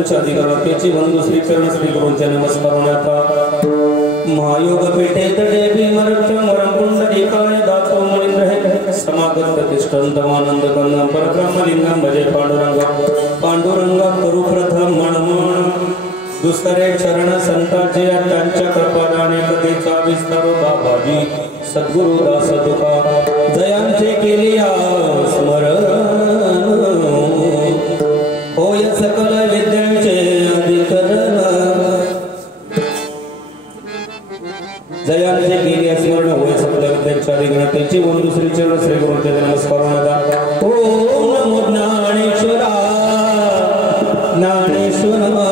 त्यांच्या अधिकाराची बंधू श्री चरण श्री गुरूंच्या नमस्कार महायोग पेठे तडे भीमरक्षम वरम पुंडरीकाय दातो मणिंद्र समागत प्रतिष्ठंतमानंद गंगम परब्रह्मलिंगम भजे पांडुरंग करू प्रथम मनमन दुसरे चरण संतांचे त्यांच्या कृपादाने कधीचा विस्तार बाबाजी सद्गुरु दास तुका जयांचे केली स्मरण होय सकल विद्यांचे अधिकरण जयांचे केली स्मरण होय सकल विद्यांचे अधिकरण त्यांची बंधू श्री चरण श्री गुरूंचे नमस्कार ओम नमो ज्ञानेश्वरा ज्ञानेश्वर नमो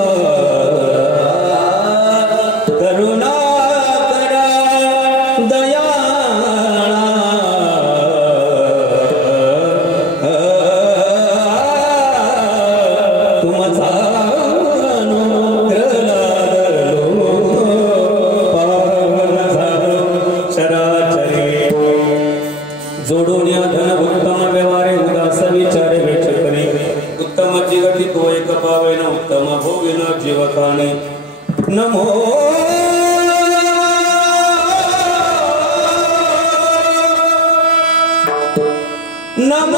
नमो नमो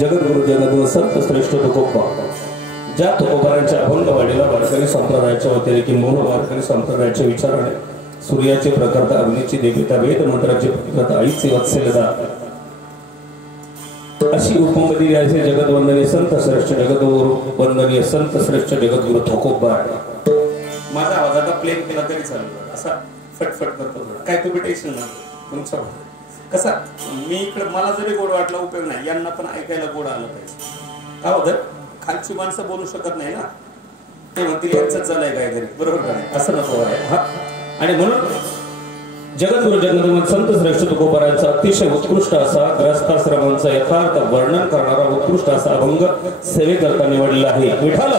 जगद्गुरु जगद्गुरु संत श्रेष्ठ तुकोबा ज्या तुकोबारांच्या अभंगवाडीला वारकरी संप्रदायाच्या वतीने किंबहुना वारकरी संप्रदायाच्या विचाराने सूर्याचे प्रकर्ता अग्नीची देवता वेद मंत्राची प्रकर्ता आईचे वत्सलता अशी उपमधी आहे जगदवंदनीय संत श्रेष्ठ जगद्गुरु वंदनीय संत श्रेष्ठ जगद्गुरु तुकोबा माझा आवाज आता प्लेन केला तरी चालेल असा फटफट करतो काय तुम्ही टेन्शन नाही तुमचा कसा मी इकडे मला जरी गोड वाटला उपयोग नाही यांना पण ऐकायला गोड आलं पाहिजे का होतं खालची माणसं बोलू शकत नाही ना ते म्हणतील यांचंच झालंय काहीतरी बरोबर का नाही असं नको आहे हा आणि म्हणून जगद्गुरु जगद्गुरु संत श्रेष्ठ तुकोबारांचा अतिशय उत्कृष्ट असा ग्रस्थाश्रमांचा यथार्थ वर्णन करणारा उत्कृष्ट असा अभंग सेवेकरता निवडलेला आहे विठाल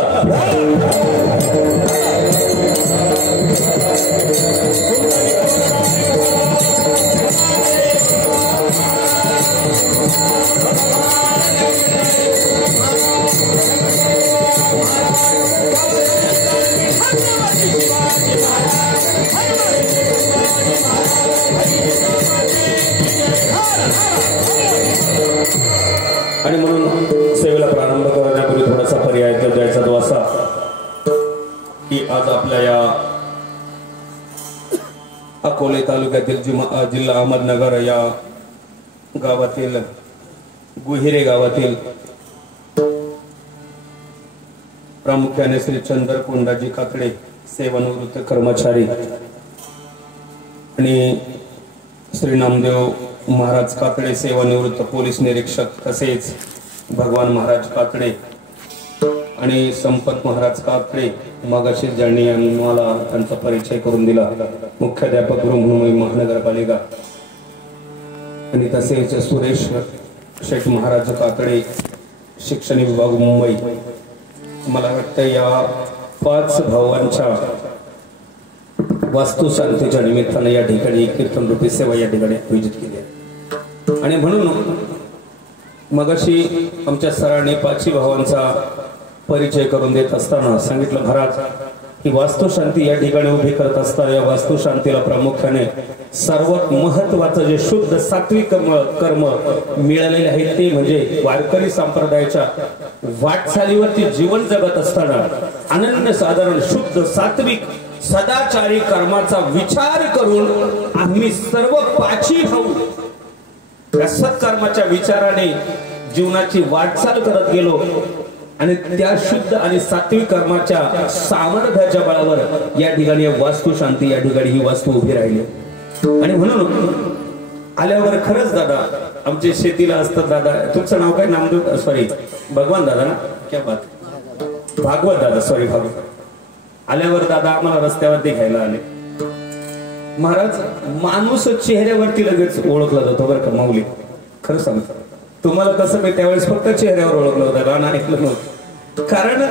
आणि म्हणून सेवेला प्रारंभ करण्यापूर्वी थोडासा पर्याय द्यायचा तो असा की आज आपल्या या अकोले तालुक्यातील जिल्हा अहमदनगर या गावातील गुहिरे गावातील प्रामुख्याने श्री चंद्रकोंडाजी काकडे सेवानिवृत्त कर्मचारी आणि श्री नामदेव महाराज काकडे सेवानिवृत्त पोलीस निरीक्षक तसेच भगवान महाराज काकडे आणि संपत महाराज काकडे मागाशी ज्यांनी मला त्यांचा परिचय करून दिला मुख्याध्यापक गृहमुंबई महानगरपालिका आणि तसेच सुरेश शेठ महाराज काकडे शिक्षण विभाग मुंबई मला वाटतं या 5 भावांच्या वास्तुशांतीच्या निमित्ताने या ठिकाणी कीर्तन रूपी सेवा या ठिकाणी आयोजित केली आहे आणि म्हणून मगाशी आमच्या सरांनी 5 भावांचा परिचय करून देत असताना सांगितलं महाराज की वास्तुशांती या ठिकाणी उभी करत असताना या वास्तुशांतीला प्रामुख्याने सर्वात महत्त्वाचं जे शुद्ध सात्विक कर्म मिळालेले आहे ते म्हणजे वारकरी संप्रदायाच्या वाटचालीवरती जीवन जगत असताना अनन्य साधारण शुद्ध सात्विक सदाचारी कर्माचा विचार करून आम्ही सर्व 5 भाऊ या सत्कर्माच्या विचाराने जीवनाची वाटचाल करत गेलो आणि त्या शुद्ध आणि सात्विक कर्माच्या सामर्थ्याच्या बळावर या ठिकाणी वास्तू शांती, या ठिकाणी ही वास्तू उभी राहिली. आणि म्हणून आल्यावर खरंच दादा आमचे शेतीला असतात. दादा तुमचं नाव काय? नामदेव, सॉरी भगवान दादा ना, क्या बात, भागवत दादा, सॉरी भागवत. आल्यावर दादा आम्हाला रस्त्यावरती घ्यायला आले. महाराज माणूस चेहऱ्यावरती लगेच ओळखला जातो बरं का माऊली, खरं सांगतो तुम्हाला. कसं मी त्यावेळेस फक्त चेहऱ्यावर ओळखलं होतं, गाणं ऐकलं नव्हतं. कारण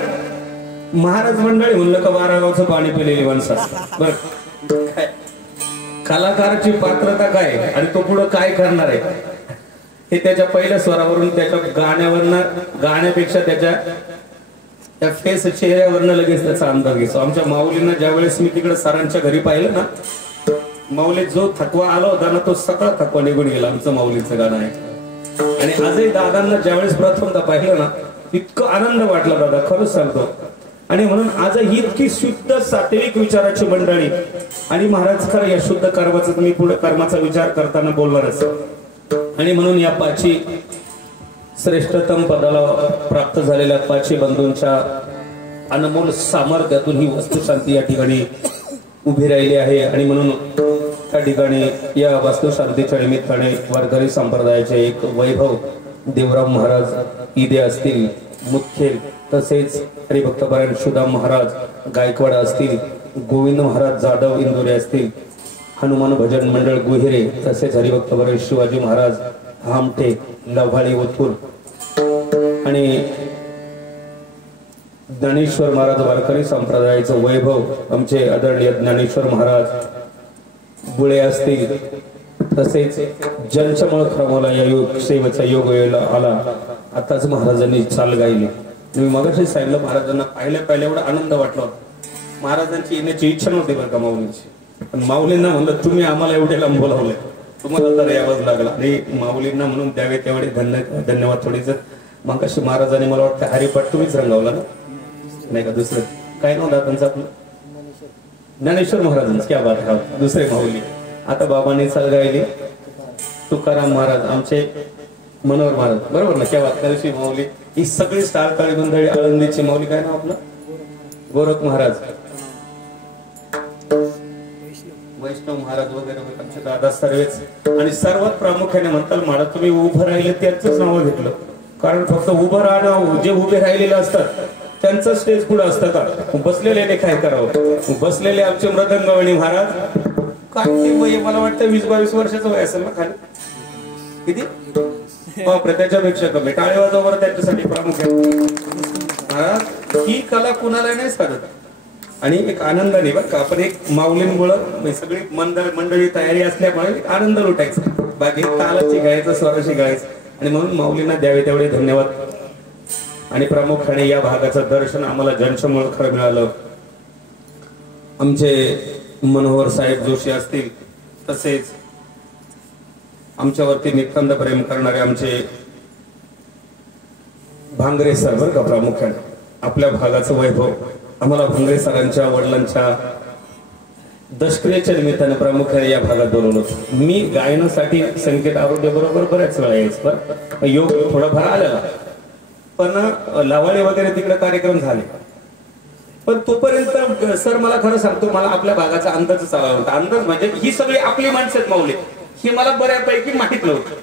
महाराज मंडळी म्हणलं का वारागावचं पाणी पिलेली माणसं असतात बरं. काय कलाकाराची पात्रता काय आणि तो पुढं काय करणार आहे हे त्याच्या पहिल्या स्वरावरून, त्याच्या गाण्यावरनं, गाण्यापेक्षा त्याच्या त्या फेस चेहऱ्यावरनं लगेच त्याचा अंदाज घेतो. आमच्या माऊलींना ज्यावेळेस मी तिकडे सरांच्या घरी पाहिलं ना, माऊली जो थकवा आला होता ना तो सगळा थकवा निघून गेला आमचं माऊलीचं गाणं आहे. आणि आजही दादांना ज्यावेळेस प्रथमदा पाहिलं ना इतकं आनंद वाटला दादा, खरंच सांगतो. आणि म्हणून आज ही इतकी शुद्ध सात्विक विचाराची मंडळी, आणि महाराज खरं या शुद्ध कर्माचा तुम्ही पुढे कर्माचा विचार करताना बोलणारच. आणि म्हणून या पाची श्रेष्ठतम पदाला प्राप्त झालेल्या पाची बंधूंच्या अनमोल सामर्थ्यातून ही वस्तुशांती या ठिकाणी उभी राहिली आहे. आणि म्हणून त्या ठिकाणी या वास्तुशांतीच्या निमित्ताने वारकरी संप्रदायाचे एक वैभव देवराम महाराज इदे असतील, मुख्य तसेच हरिभक्तपरायण सुदाम महाराज गायकवाड असतील, गोविंद महाराज जाधव इंदोरे असतील, हनुमान भजन मंडळ गुहेरे, तसेच हरिभक्तपरायण शिवाजी महाराज हामटे लव्हाळी ओतूर, आणि ज्ञानेश्वर महाराज वारकरी संप्रदायाचं वैभव आमचे आदरणीय ज्ञानेश्वर महाराज बुळे असतील, तसेच जनचमळ क्रमाला या योग सेवेचा योग वेळेला आला. आताच महाराजांनी चाल गायली. मी मगाशी सांगितलं महाराजांना पाहिल्या एवढा आनंद वाटला होता. महाराजांची येण्याची इच्छा नव्हती बरं का माऊलींची, पण माऊलींना म्हणलं तुम्ही आम्हाला एवढे लांब बोलावले, तुम्हाला तर यावंच लागला. आणि माऊलींना म्हणून द्यावे तेवढे धन्यवाद. थोडीच मगाशी महाराजांनी मला वाटतं हरिपाठ तुम्हीच रंगवला ना, नाही का? दुसरं काय नव्हतं त्यांचं आपलं ज्ञानेश्वर महाराजांच, क्या बात आहे. दुसरे माऊली आता बाबांनी चाल गायली, तुकाराम महाराज, आमचे मनोहर महाराज, बरोबर ना, क्या बात. त्या दिवशी माऊली ही सगळी स्टार काळी मंडळी, आळंदीची माऊली, काय नाव आपलं, गोरख महाराज, वैष्णव महाराज वगैरे आमचे दादा सर्वच. आणि सर्वात प्रामुख्याने म्हणताल महाराज तुम्ही उभं राहिले त्यांचंच नाव घेतलं, कारण फक्त उभं राहणं, जे उभे राहिलेले असतात त्यांचं स्टेज पुढे असतं का? बसलेले काय करावं? बसलेले आमचे मृदंगवणी महाराज, काय ते वय मला वाटतं 20-22 वर्षाचं वय असेल ना खाली, किती बापरे, त्याच्यापेक्षा कमी. टाळे वाजवा त्यांच्यासाठी प्रामुख्याने. महाराज ही कला कुणाला नाही साधत. आणि एक आनंदाने बरं का, आपण एक माऊलींमुळं सगळी मंडळी तयारी असल्यामुळे आनंद लुटायचा, बाकी तालाची गायचं, स्वराशी गायचं. आणि म्हणून माऊलींना द्यावे तेवढे धन्यवाद. आणि प्रामुख्याने या भागाचं दर्शन आम्हाला जनशमुळ खरं मिळालं. आमचे मनोहर साहेब जोशी असतील, तसेच आमच्यावरती नितांत प्रेम करणारे आमचे भांगरे सर बरं का, प्रामुख्याने आपल्या भागाचं वैभव. आम्हाला भांगरे सरांच्या वडिलांच्या दशक्रियेच्या निमित्ताने प्रामुख्याने या भागात बोलवलं होतं. मी गायनासाठी संकेत आरोग्य बरोबर बऱ्याच वेळा यायचं, बरं योग थोडाफार आलेला, पण लावाळी वगैरे तिकडे कार्यक्रम झाले. पण तोपर्यंत सर मला खरं सांगतो, मला आपल्या भागाचा अंदाज आला होता. अंदाज म्हणजे ही सगळी आपली माणसं आहेत माऊली, ही मला बऱ्यापैकी माहित नव्हतं.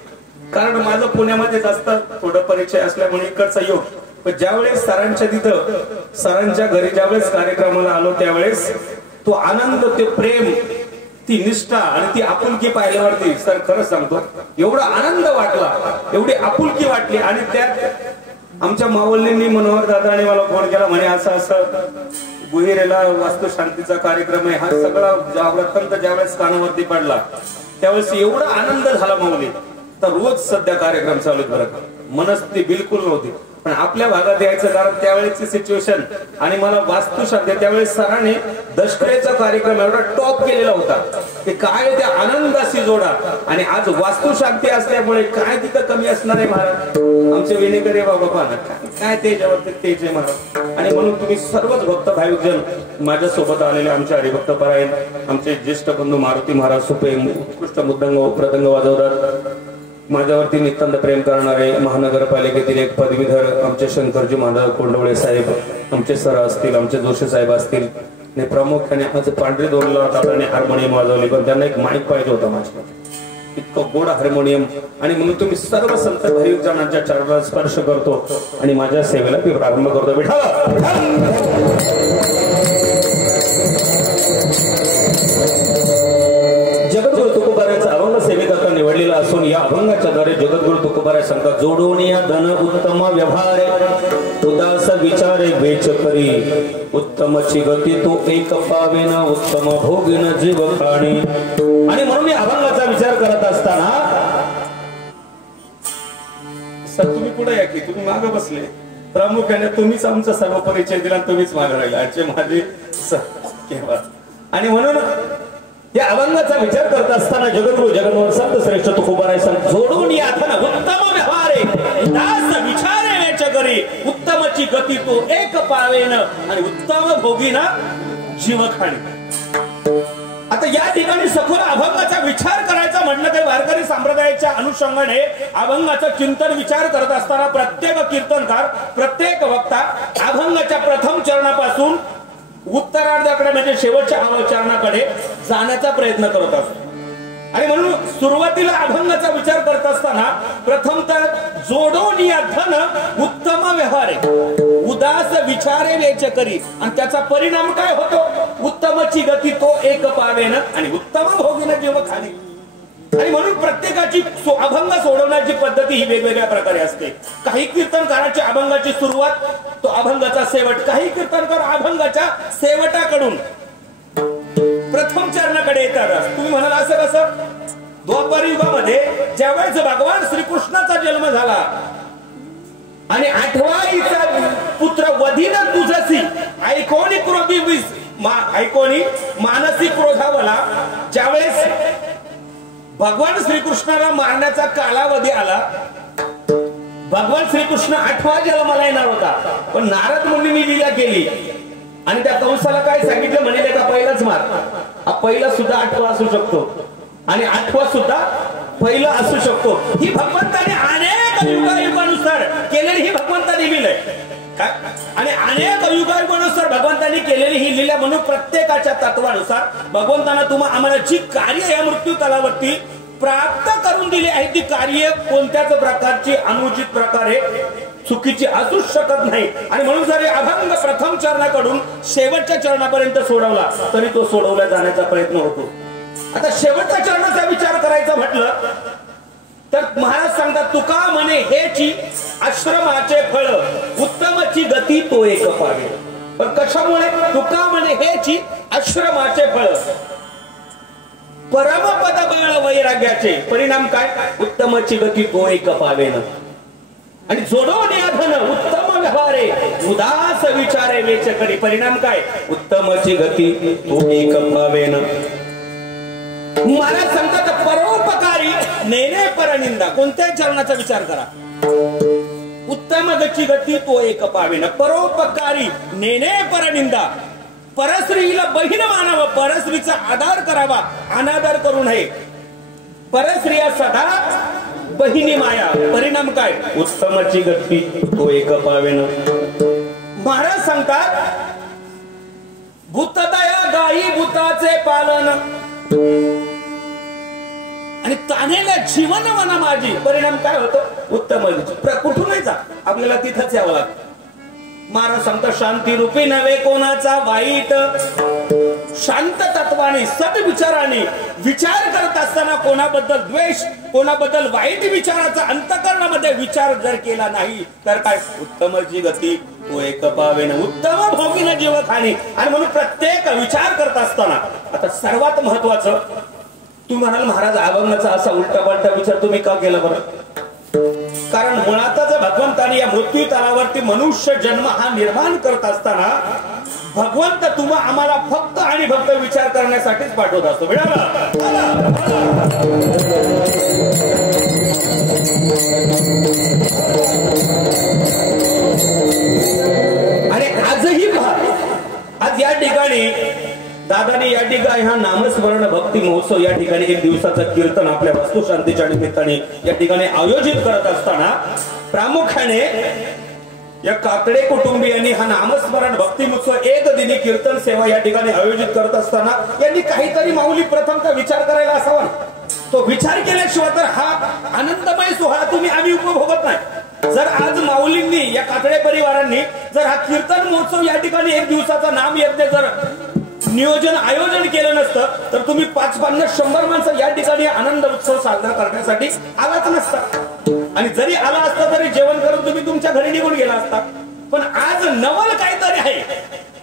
कारण माझं पुण्यामध्येच असतं, थोडं परिचय असल्यामुळे इकडचा योग. पण ज्यावेळेस सरांच्या तिथं, सरांच्या घरी ज्यावेळेस कार्यक्रमाला आलो, त्यावेळेस तो आनंद, ते प्रेम, ती निष्ठा आणि ती आपुलकी पाहिल्यावरती सर खरं सांगतो एवढा आनंद वाटला, एवढी आपुलकी वाटली. आणि त्यात आमच्या मावल्यांनी, मनोहर दादाने मला फोन केला, म्हणे असं असं गुहेरेला वास्तुशांतीचा कार्यक्रम आहे. हा सगळा वृत्तांत ज्यावेळेस कानावरती पडला त्यावेळेस एवढा आनंद झाला माऊली. तर रोज सध्या कार्यक्रम चालू आहेत बरं का, मनस्थिती बिलकुल नव्हती. पण आपल्या भागात यायचं कारण त्यावेळेची सिच्युएशन, आणि मला वास्तुशांती त्यावेळेस सरांनी दशकरेचा कार्यक्रम एवढा टॉप केलेला होता की काय त्या आनंदाशी जोडा. आणि आज वास्तुशांती असल्यामुळे काय तिथं कमी असणार आहे महाराज. आमचे विनेकरे बाबा काय त्याच्यावरती तेज आहे महाराज. आणि म्हणून तुम्ही सर्वच भक्त भाविकजन माझ्यासोबत आलेले आमचे हरिभक्त परायण, आमचे ज्येष्ठ बंधू मारुती महाराज सुपे, उत्कृष्ट मृदंग प्रदंग वाजवतात, माझ्यावरती नितांत प्रेम करणारे महानगरपालिकेतील एक पदवीधर आमचे शंकरजी महाराज कोंडवळे साहेब, आमचे सर असतील, आमचे जोशी साहेब असतील, आणि प्रामुख्याने आज पांढरे दोनला दादाने हार्मोनियम वाजवली, पण त्यांना एक माईक पाहिजे होता माझ्याकडे, इतकं गोड हार्मोनियम. आणि म्हणून तुम्ही सर्व संत भाविक जणांच्या चरणाला स्पर्श करतो आणि माझ्या सेवेला मी प्रारंभ करतो. जगद्गुरु तुकोबारायांचा अभंग सेवेकरता निवडलेला असून या अभंगाच्या द्वारे जगद्गुरु तुकोबाराय सांगतात, जोडून या धन उत्तम व्यवहार उदास विचारे वेच करी, उत्तमची गती तो एक पावेन, उत्तम भोगिन जीव खाणी. आणि म्हणून या अभंगाचा विचार करत असताना सर तुम्ही पुढे या की, तुम्ही मागे बसले, प्रामुख्याने तुम्हीच आमचा सर्व परिचय दिला, तुम्हीच मागे राहिले आजचे माझे. आणि म्हणून या अभंगाचा विचार करत असताना जगद्गुरु जगन्नाथ संत श्रेष्ठ तुकोबाराय सांगतात, जोडून या धन उत्तम व्यवहारे उदास विचारे वेच करी, उत्तमची गती तो एक पावेन, आणि उत्तम भोगीना जीव खाणी. आता या ठिकाणी सखोल अभंगाचा विचार करायचा म्हटलं काही वारकरी संप्रदायाच्या अनुषंगाने अभंगाचा चिंतन विचार करत असताना प्रत्येक कीर्तनकार, प्रत्येक वक्ता अभंगाच्या प्रथम चरणापासून उत्तरार्धाकडे म्हणजे शेवटच्या चरणाकडे जाण्याचा प्रयत्न करत असतो. आणि म्हणून सुरुवातीला अभंगाचा विचार करत असताना प्रथमतः जोडून या धन उत्तम व्यवहारे उदास विचारे वेच करी, आणि त्याचा परिणाम काय होतो, उत्तमची गती तो एक पावेन, आणि उत्तम भोगीन जीव खाणी. आणि म्हणून प्रत्येकाची अभंग सोडवण्याची पद्धती ही वेगवेगळ्या प्रकारे असते. काही कीर्तनकाराची अभंगाची सुरुवात तो अभंगाचा शेवट, काही कीर्तनकार अभंगाच्या शेवटाकडून प्रथम चरणाकडे येतात. तुम्ही म्हणाल असं कसं, द्वापर युगामध्ये ज्यावेळेस भगवान श्रीकृष्णाचा जन्म झाला आणि 8वा पुत्र वधीन तुझसी ऐकोनी क्रोधी ऐकोनी मानसिक क्रोधावला, ज्यावेळेस भगवान श्रीकृष्णाला मारण्याचा कालावधी आला, भगवान श्रीकृष्ण 8वा जन्माला येणार होता, पण नारद मुनींनी लीला केली आणि त्या कंसाला काय सांगितलं, म्हणले का पहिलाच मार, हा पहिला सुद्धा 8वा असू शकतो आणि 8वा सुद्धा पहिला असू शकतो. ही भगवंताने अनेक युगायुगानुसार केलेली ही भगवंताने लीला काय, आणि अनेक युगायुगानुसार भगवंताने केलेली ही लीला. म्हणून प्रत्येकाच्या तत्वानुसार भगवंतानं तुम्हाला आम्हाला जी कार्य या मृत्यू तलावरती प्राप्त करून दिली आहे, ती कार्य कोणत्याच प्रकारची अनुचित प्रकारे चुकीची असू शकत नाही. आणि म्हणून जर अभंग प्रथम चरणाकडून शेवटच्या चरणापर्यंत सोडवला तरी तो सोडवला जाण्याचा प्रयत्न होतो. आता शेवटच्या चरणाचा विचार करायचा म्हटलं तर महाराज सांगतात, तुका म्हणे हेची आश्रमाचे फळ, उत्तमची गती तो एक पावे. पण कशामुळे तुका म्हणे हेची आश्रमाचे फळ, परमपद बाळ वैराग्याचे परिणाम काय, उत्तमची गती तो एक पावेन, आणि जोडून या धन उत्तम व्यवहारे उदास विचारे वेच करी, परिणाम काय, उत्तमची गती तो एक पावेन. महाराज सांगतात, परोपकारी नेने परनिंदा. कोणत्याही चरणाचा विचार करा, उत्तम गती तो एक पावेन, परोपकारी नेने परनिंदा. परस्त्रीला बहीण मानावं, परस्त्रीचा आदर करावा, अनादर करू नये. परस्त्रिया सदा बहिणी माया, परिणाम काय, उत्तमची गती तो एक पावेन. महाराज सांगतात, भूतदया गायी भूताचे पालन, आणि तानेला जीवन म्हणा माझी, परिणाम काय होतो, उत्तम. कुठूनही जा आपल्याला तिथंच यावं लागतं. महाराज सांगतात, शांती रूपी नव्हे कोणाचा वाईट, शांत तत्वाने सद्विचाराने विचार करत असताना कोणाबद्दल द्वेष, कोणाबद्दल वाईट विचाराचा अंतःकरणामध्ये विचार जर केला नाही तर काय, उत्तमची गती तो एक पावेन, उत्तम भोगीन जीव खाणी. आणि म्हणून प्रत्येक विचार करत असताना आता सर्वात महत्वाचं, तुम्ही म्हणाल महाराज अभंगाचा असा उलटा पलटा विचार तुम्ही का केला बरं, कारण मुळातच भगवंताने या मृत्यू तलावरती मनुष्य जन्म हा निर्माण करत असताना भगवंत तुम्हा आम्हाला फक्त आणि फक्त विचार करण्यासाठीच पाठवत असतो. आणि आजही पहा, आज या ठिकाणी दादाने या ठिकाणी हा नामस्मरण भक्ती महोत्सव या ठिकाणी एक दिवसाचं कीर्तन आपल्या वास्तुशांतीच्या निमित्ताने या ठिकाणी आयोजित करत असताना प्रामुख्याने या काकडे कुटुंबियांनी हा नामस्मरण भक्ती महोत्सव एक दिनी कीर्तन सेवा या ठिकाणी आयोजित करत असताना यांनी काहीतरी माऊली प्रथमचा विचार करायला असावा. तो विचार केल्याशिवाय तर हा आनंदमय सोहळा तुम्ही आम्ही उपभोगत नाही. जर आज माऊलींनी या काकडे परिवारांनी जर हा कीर्तन महोत्सव या ठिकाणी एक दिवसाचा नाम यज्ञ जर नियोजन आयोजन केलं नसतं तर तुम्ही 550-100 माणसं या ठिकाणी आनंद उत्सव साजरा करण्यासाठी आलाच नसता. आणि जरी आला असता तरी जेवण करून तुम्ही तुमच्या घरी निघून गेला असता. पण आज नवल काहीतरी आहे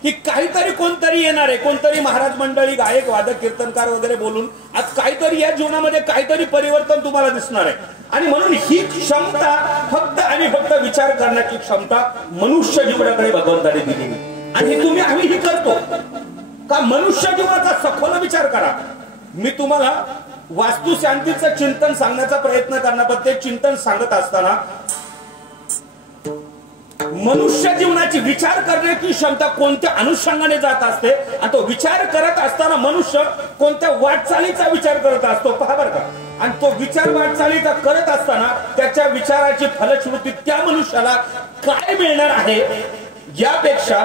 की काहीतरी कोणतरी येणार आहे, कोणतरी महाराज मंडळी गायक वादक कीर्तनकार वगैरे बोलून आज काहीतरी या जीवनामध्ये काहीतरी परिवर्तन तुम्हाला दिसणार आहे. आणि म्हणून ही क्षमता फक्त आणि फक्त विचार करण्याची क्षमता मनुष्य जीवनाकडे भगवंताने दिली आणि आम्ही ही करतो का मनुष्य जीवनाचा सखोल विचार करा. मी तुम्हाला वास्तू शांतीचं चिंतन सांगण्याचा प्रयत्न करण्याबद्दल चिंतन सांगत असताना मनुष्य जीवनाची विचार करण्याची क्षमता कोणत्या अनुषंगाने जात असते आणि तो विचार करत असताना मनुष्य कोणत्या वाटचालीचा विचार करत असतो पहा बरं का. आणि तो विचार वाटचालीचा करत असताना त्याच्या विचाराची फलश्रुती त्या मनुष्याला काय मिळणार आहे यापेक्षा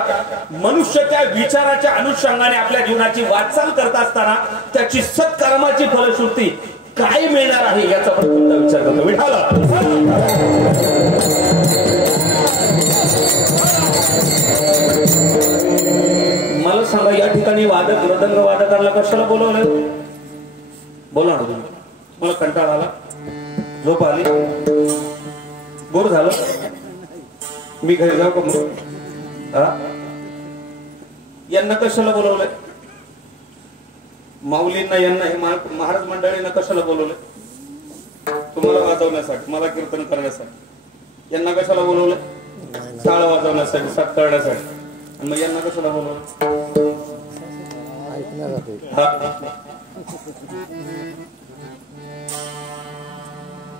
मनुष्य त्या विचाराच्या अनुषंगाने आपल्या जीवनाची वाटचाल करत असताना त्याची सत्कर्माची फलश्रुती काय मिळणार आहे याचा प्रथम विचार करतो. विठाला मला सांगा या ठिकाणी वादक मृदंग वादकांना कशाला बोलवलं? बोला ना तुम्ही. मला कंटाळा आला, झोप आली, बोर झालं, मी घरी जाऊ का मग? यांना कशाला बोलवलंय? माऊलींना यांना हे महाराज मंडळींना कशाला बोलवलंय? तुम्हाला वाजवण्यासाठी, मला कीर्तन करण्यासाठी. यांना कशाला बोलवलंय? टाळ वाजवण्यासाठी, साथ करण्यासाठी. आणि मग यांना कशाला बोलवलं?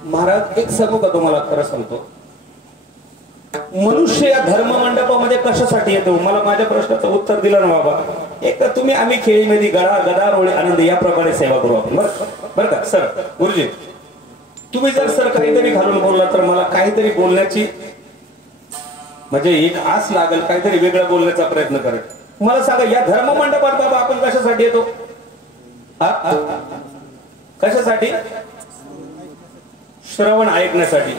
महाराज एक सांगू का तुम्हाला, खरं सांगतो, मनुष्य या धर्म मंडपामध्ये कशासाठी येतो? मला माझ्या प्रश्नाचं उत्तर दिलं ना बाबा. एक तर तुम्ही आम्ही खेळीमध्ये गदार ओळी आनंद याप्रमाणे सेवा करू आपण. बरं का सर, गुरुजी तुम्ही जर सर काहीतरी घालून बोलला तर मला काहीतरी बोलण्याची म्हणजे एक आस लागेल, काहीतरी वेगळं बोलण्याचा प्रयत्न करेल. मला सांगा या धर्म मंडपात बाबा आपण कशासाठी येतो? कशासाठी? श्रवण ऐकण्यासाठी.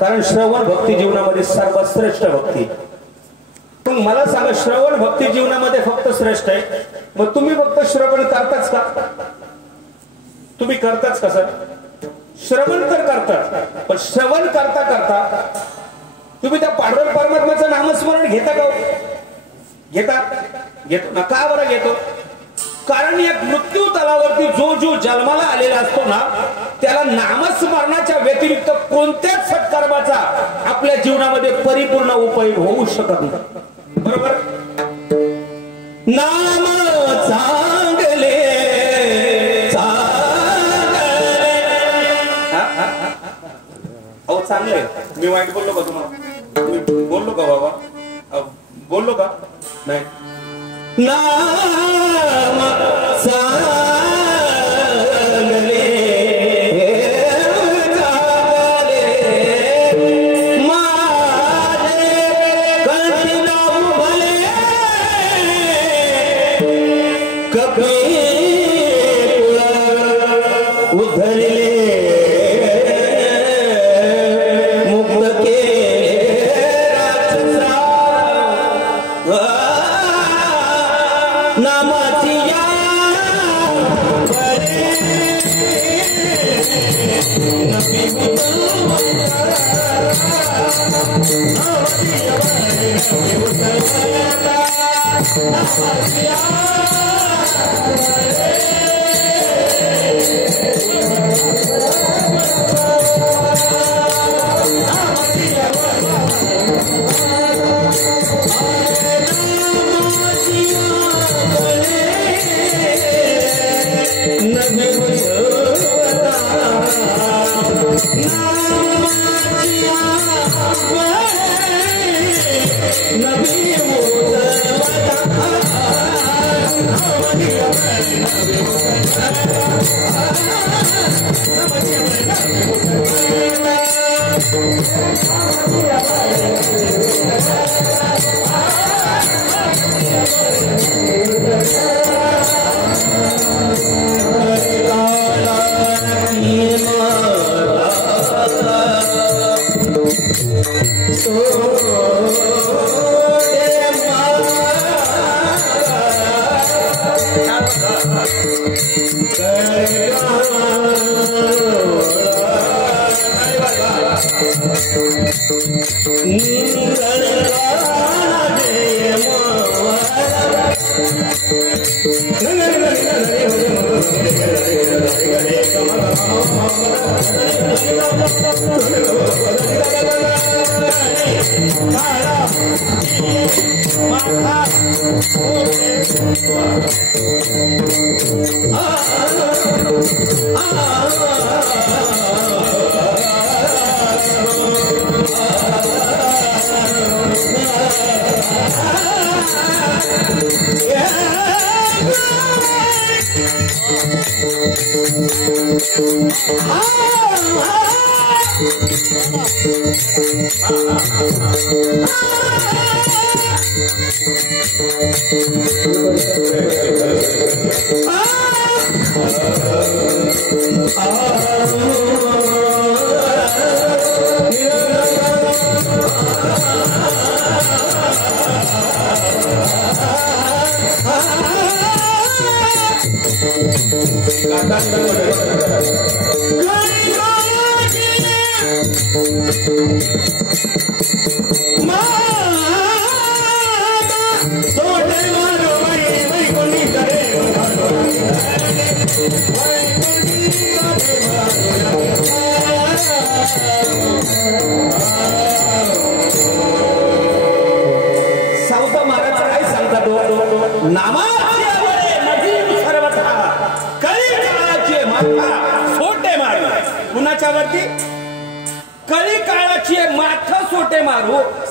कारण श्रवण भक्ती जीवनामध्ये सर्वश्रेष्ठ भक्ती. मग मला सांगा श्रवण भक्ती जीवनामध्ये फक्त श्रेष्ठ आहे, मग तुम्ही फक्त श्रवण करताच का? तुम्ही करताच का सर? श्रवण तर करतात, पण श्रवण करता करता तुम्ही त्या पांडुरंग परमात्म्याचं नामस्मरण घेता का? घेतो ना. का बरं घेतो? कारण या मृत्यू तलावरती जो जन्माला आलेला असतो ना त्याला नामस्मरणाच्या व्यतिरिक्त कोणत्याच सत्कर्माचा आपल्या जीवनामध्ये परिपूर्ण उपयोग होऊ शकत नाही. बरोबर? नाम चांगले अहो चांगले. मी वाईट बोललो का तुम्हाला? मी बोललो का बाबा? बोललो का? नाही. नाम चांगले नबी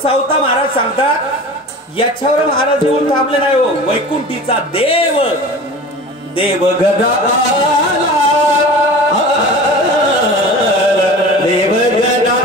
सावता महाराज सांगतात याच्यावर महाराज येऊन थांबले नाही हो. वैकुंठीचा देव देव गदा देव गदा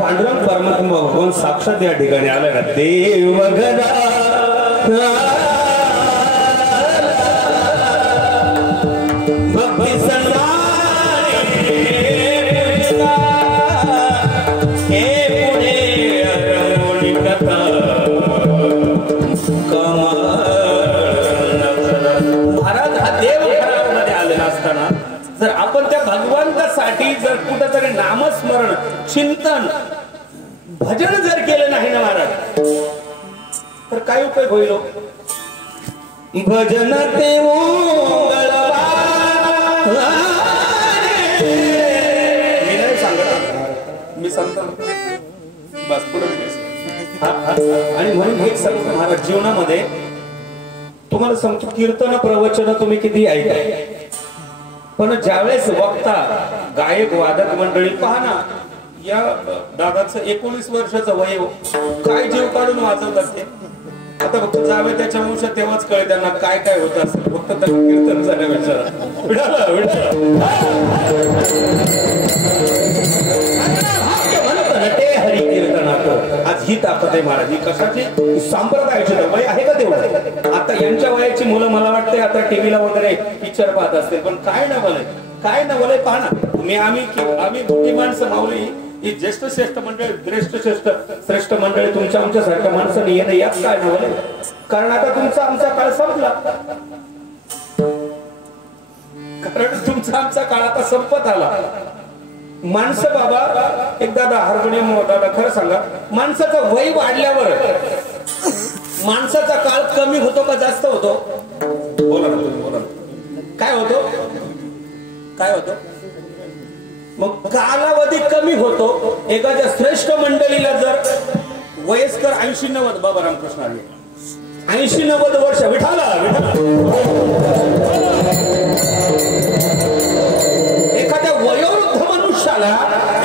पांडुरंग परमात्मा भगवान साक्षात या ठिकाणी आलाय ना. देव गदा भक्ती सन्माने हे पुढे रंगोळी कथा महाराज हा देव घरामध्ये आलेला असताना जर आपण त्या भगवंतासाठी जर कुठेतरी नामस्मरण चिंतन भजन जर केलं नाही ना महाराज तर काय उपयोग होईल. भजन ते मी नाही सांगत, मी सांगतो बस पुढे. आणि म्हणून हे सर्व महाराज जीवनामध्ये तुम्हाला सांगतो कीर्तन प्रवचन तुम्ही किती ऐकाय पण ज्यावेळेस वक्ता गायक वादक मंडळी पहा ना. या दादाचं 19 वर्षाचं वय काय जीव काढून वाजवतात ते. आता फक्त जावे त्याच्या वंश तेव्हाच कळे त्यांना काय काय होत असेल. फक्त कीर्तन झाल्या विचारा आज ही ताकद आहे महाराज, ही कशाची? संप्रदायाची वय आहे का तेवढं? आता यांच्या वयाची मुलं मला वाटते आता टीव्हीला वगैरे पिक्चर पाहत असतील, पण काय ना बोलाय, काय ना बोलाय पहा ना तुम्ही. आम्ही मोठी माणसं माऊली ही ज्येष्ठ श्रेष्ठ मंडळी, श्रेष्ठ मंडळी तुमच्या आमच्यासारख्या माणसाने येणं यात काय ना बोलाय. कारण आता तुमचा आमचा काळ संपला, कारण तुमचा आमचा काळ आता संपत आला. माणसं बाबा एक दादा हार्मोनियम दादा खरं सांगा, माणसाचं वय वाढल्यावर माणसाचा काळ कमी होतो का जास्त होतो? बोला ना तुम्ही, बोला. काय होतो? काय होतो? मग कालावधी कमी होतो. एखाद्या श्रेष्ठ मंडळीला जर वयस्कर 80-90 बाबा रामकृष्ण आले 80-90 वर्ष विठाला एखाद्या वयोवृद्ध मनुष्याला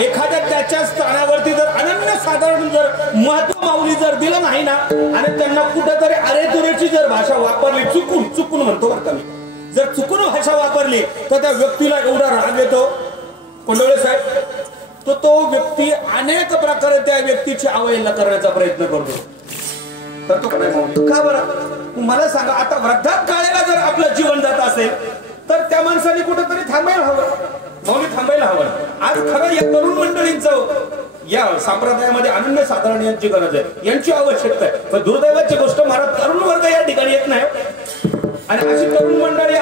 एखाद्या त्याच्या स्थानावरती जर अनन्यसाधारण जर महत्व माऊली जर दिलं नाही ना, आणि त्यांना कुठेतरी अरेतुरेची जर भाषा वापरली, चुकून म्हणतो बरं का मी, जर चुकून भाषा वापरली तर त्या व्यक्तीला एवढा राग येतो कोंडवळे साहेब, तो व्यक्ती अनेक प्रकारे त्या व्यक्तीची अवहेलना करण्याचा प्रयत्न करतो का नाही माऊली? का बरं मला सांगा, आता वृद्धापकाळाला जर आपलं जीवन जात असेल तर त्या माणसाने कुठेतरी थांबायला हवं, माऊली थांबायला हवं. आज खरं या तरुण मंडळींचं या संप्रदायामध्ये अनन्यसाधारण यांची गरज आहे, यांची आवश्यकता आहे. पण दुर्दैवाची गोष्ट महाराज तरुण वर्ग या ठिकाणी येत नाही, आणि अशी तरुण मंडळी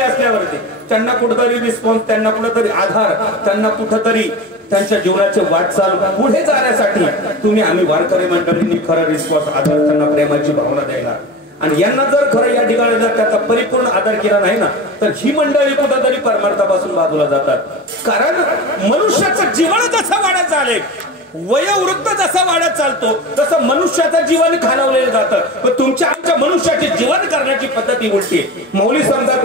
असल्यावरती त्यांना कुठेतरी रिस्पॉन्स, त्यांना कुठेतरी आधार, त्यांना कुठेतरी त्यांच्या जीवनाचे वाटचाल पुढे जाण्यासाठी तुम्ही आम्ही वारकरी मंडळींनी खरं रिस्पॉन्स, आधार, त्यांना प्रेमाची भावना द्यायला. आणि यांना जर खरं या ठिकाणी जर त्याचा परिपूर्ण आधार केला नाही ना, तर ही मंडळी कुठेतरी परमार्थापासून बाजूला जातात. कारण मनुष्याचं जीवन जसं वाढत चालेल, वयोवृद्ध जसा वाढत चालतो तसं मनुष्याचं जीवन घालवलेलं जातं. पण तुमच्या आमच्या मनुष्याचे जीवन करण्याची पद्धती उलटी आहे. मौली सांगतात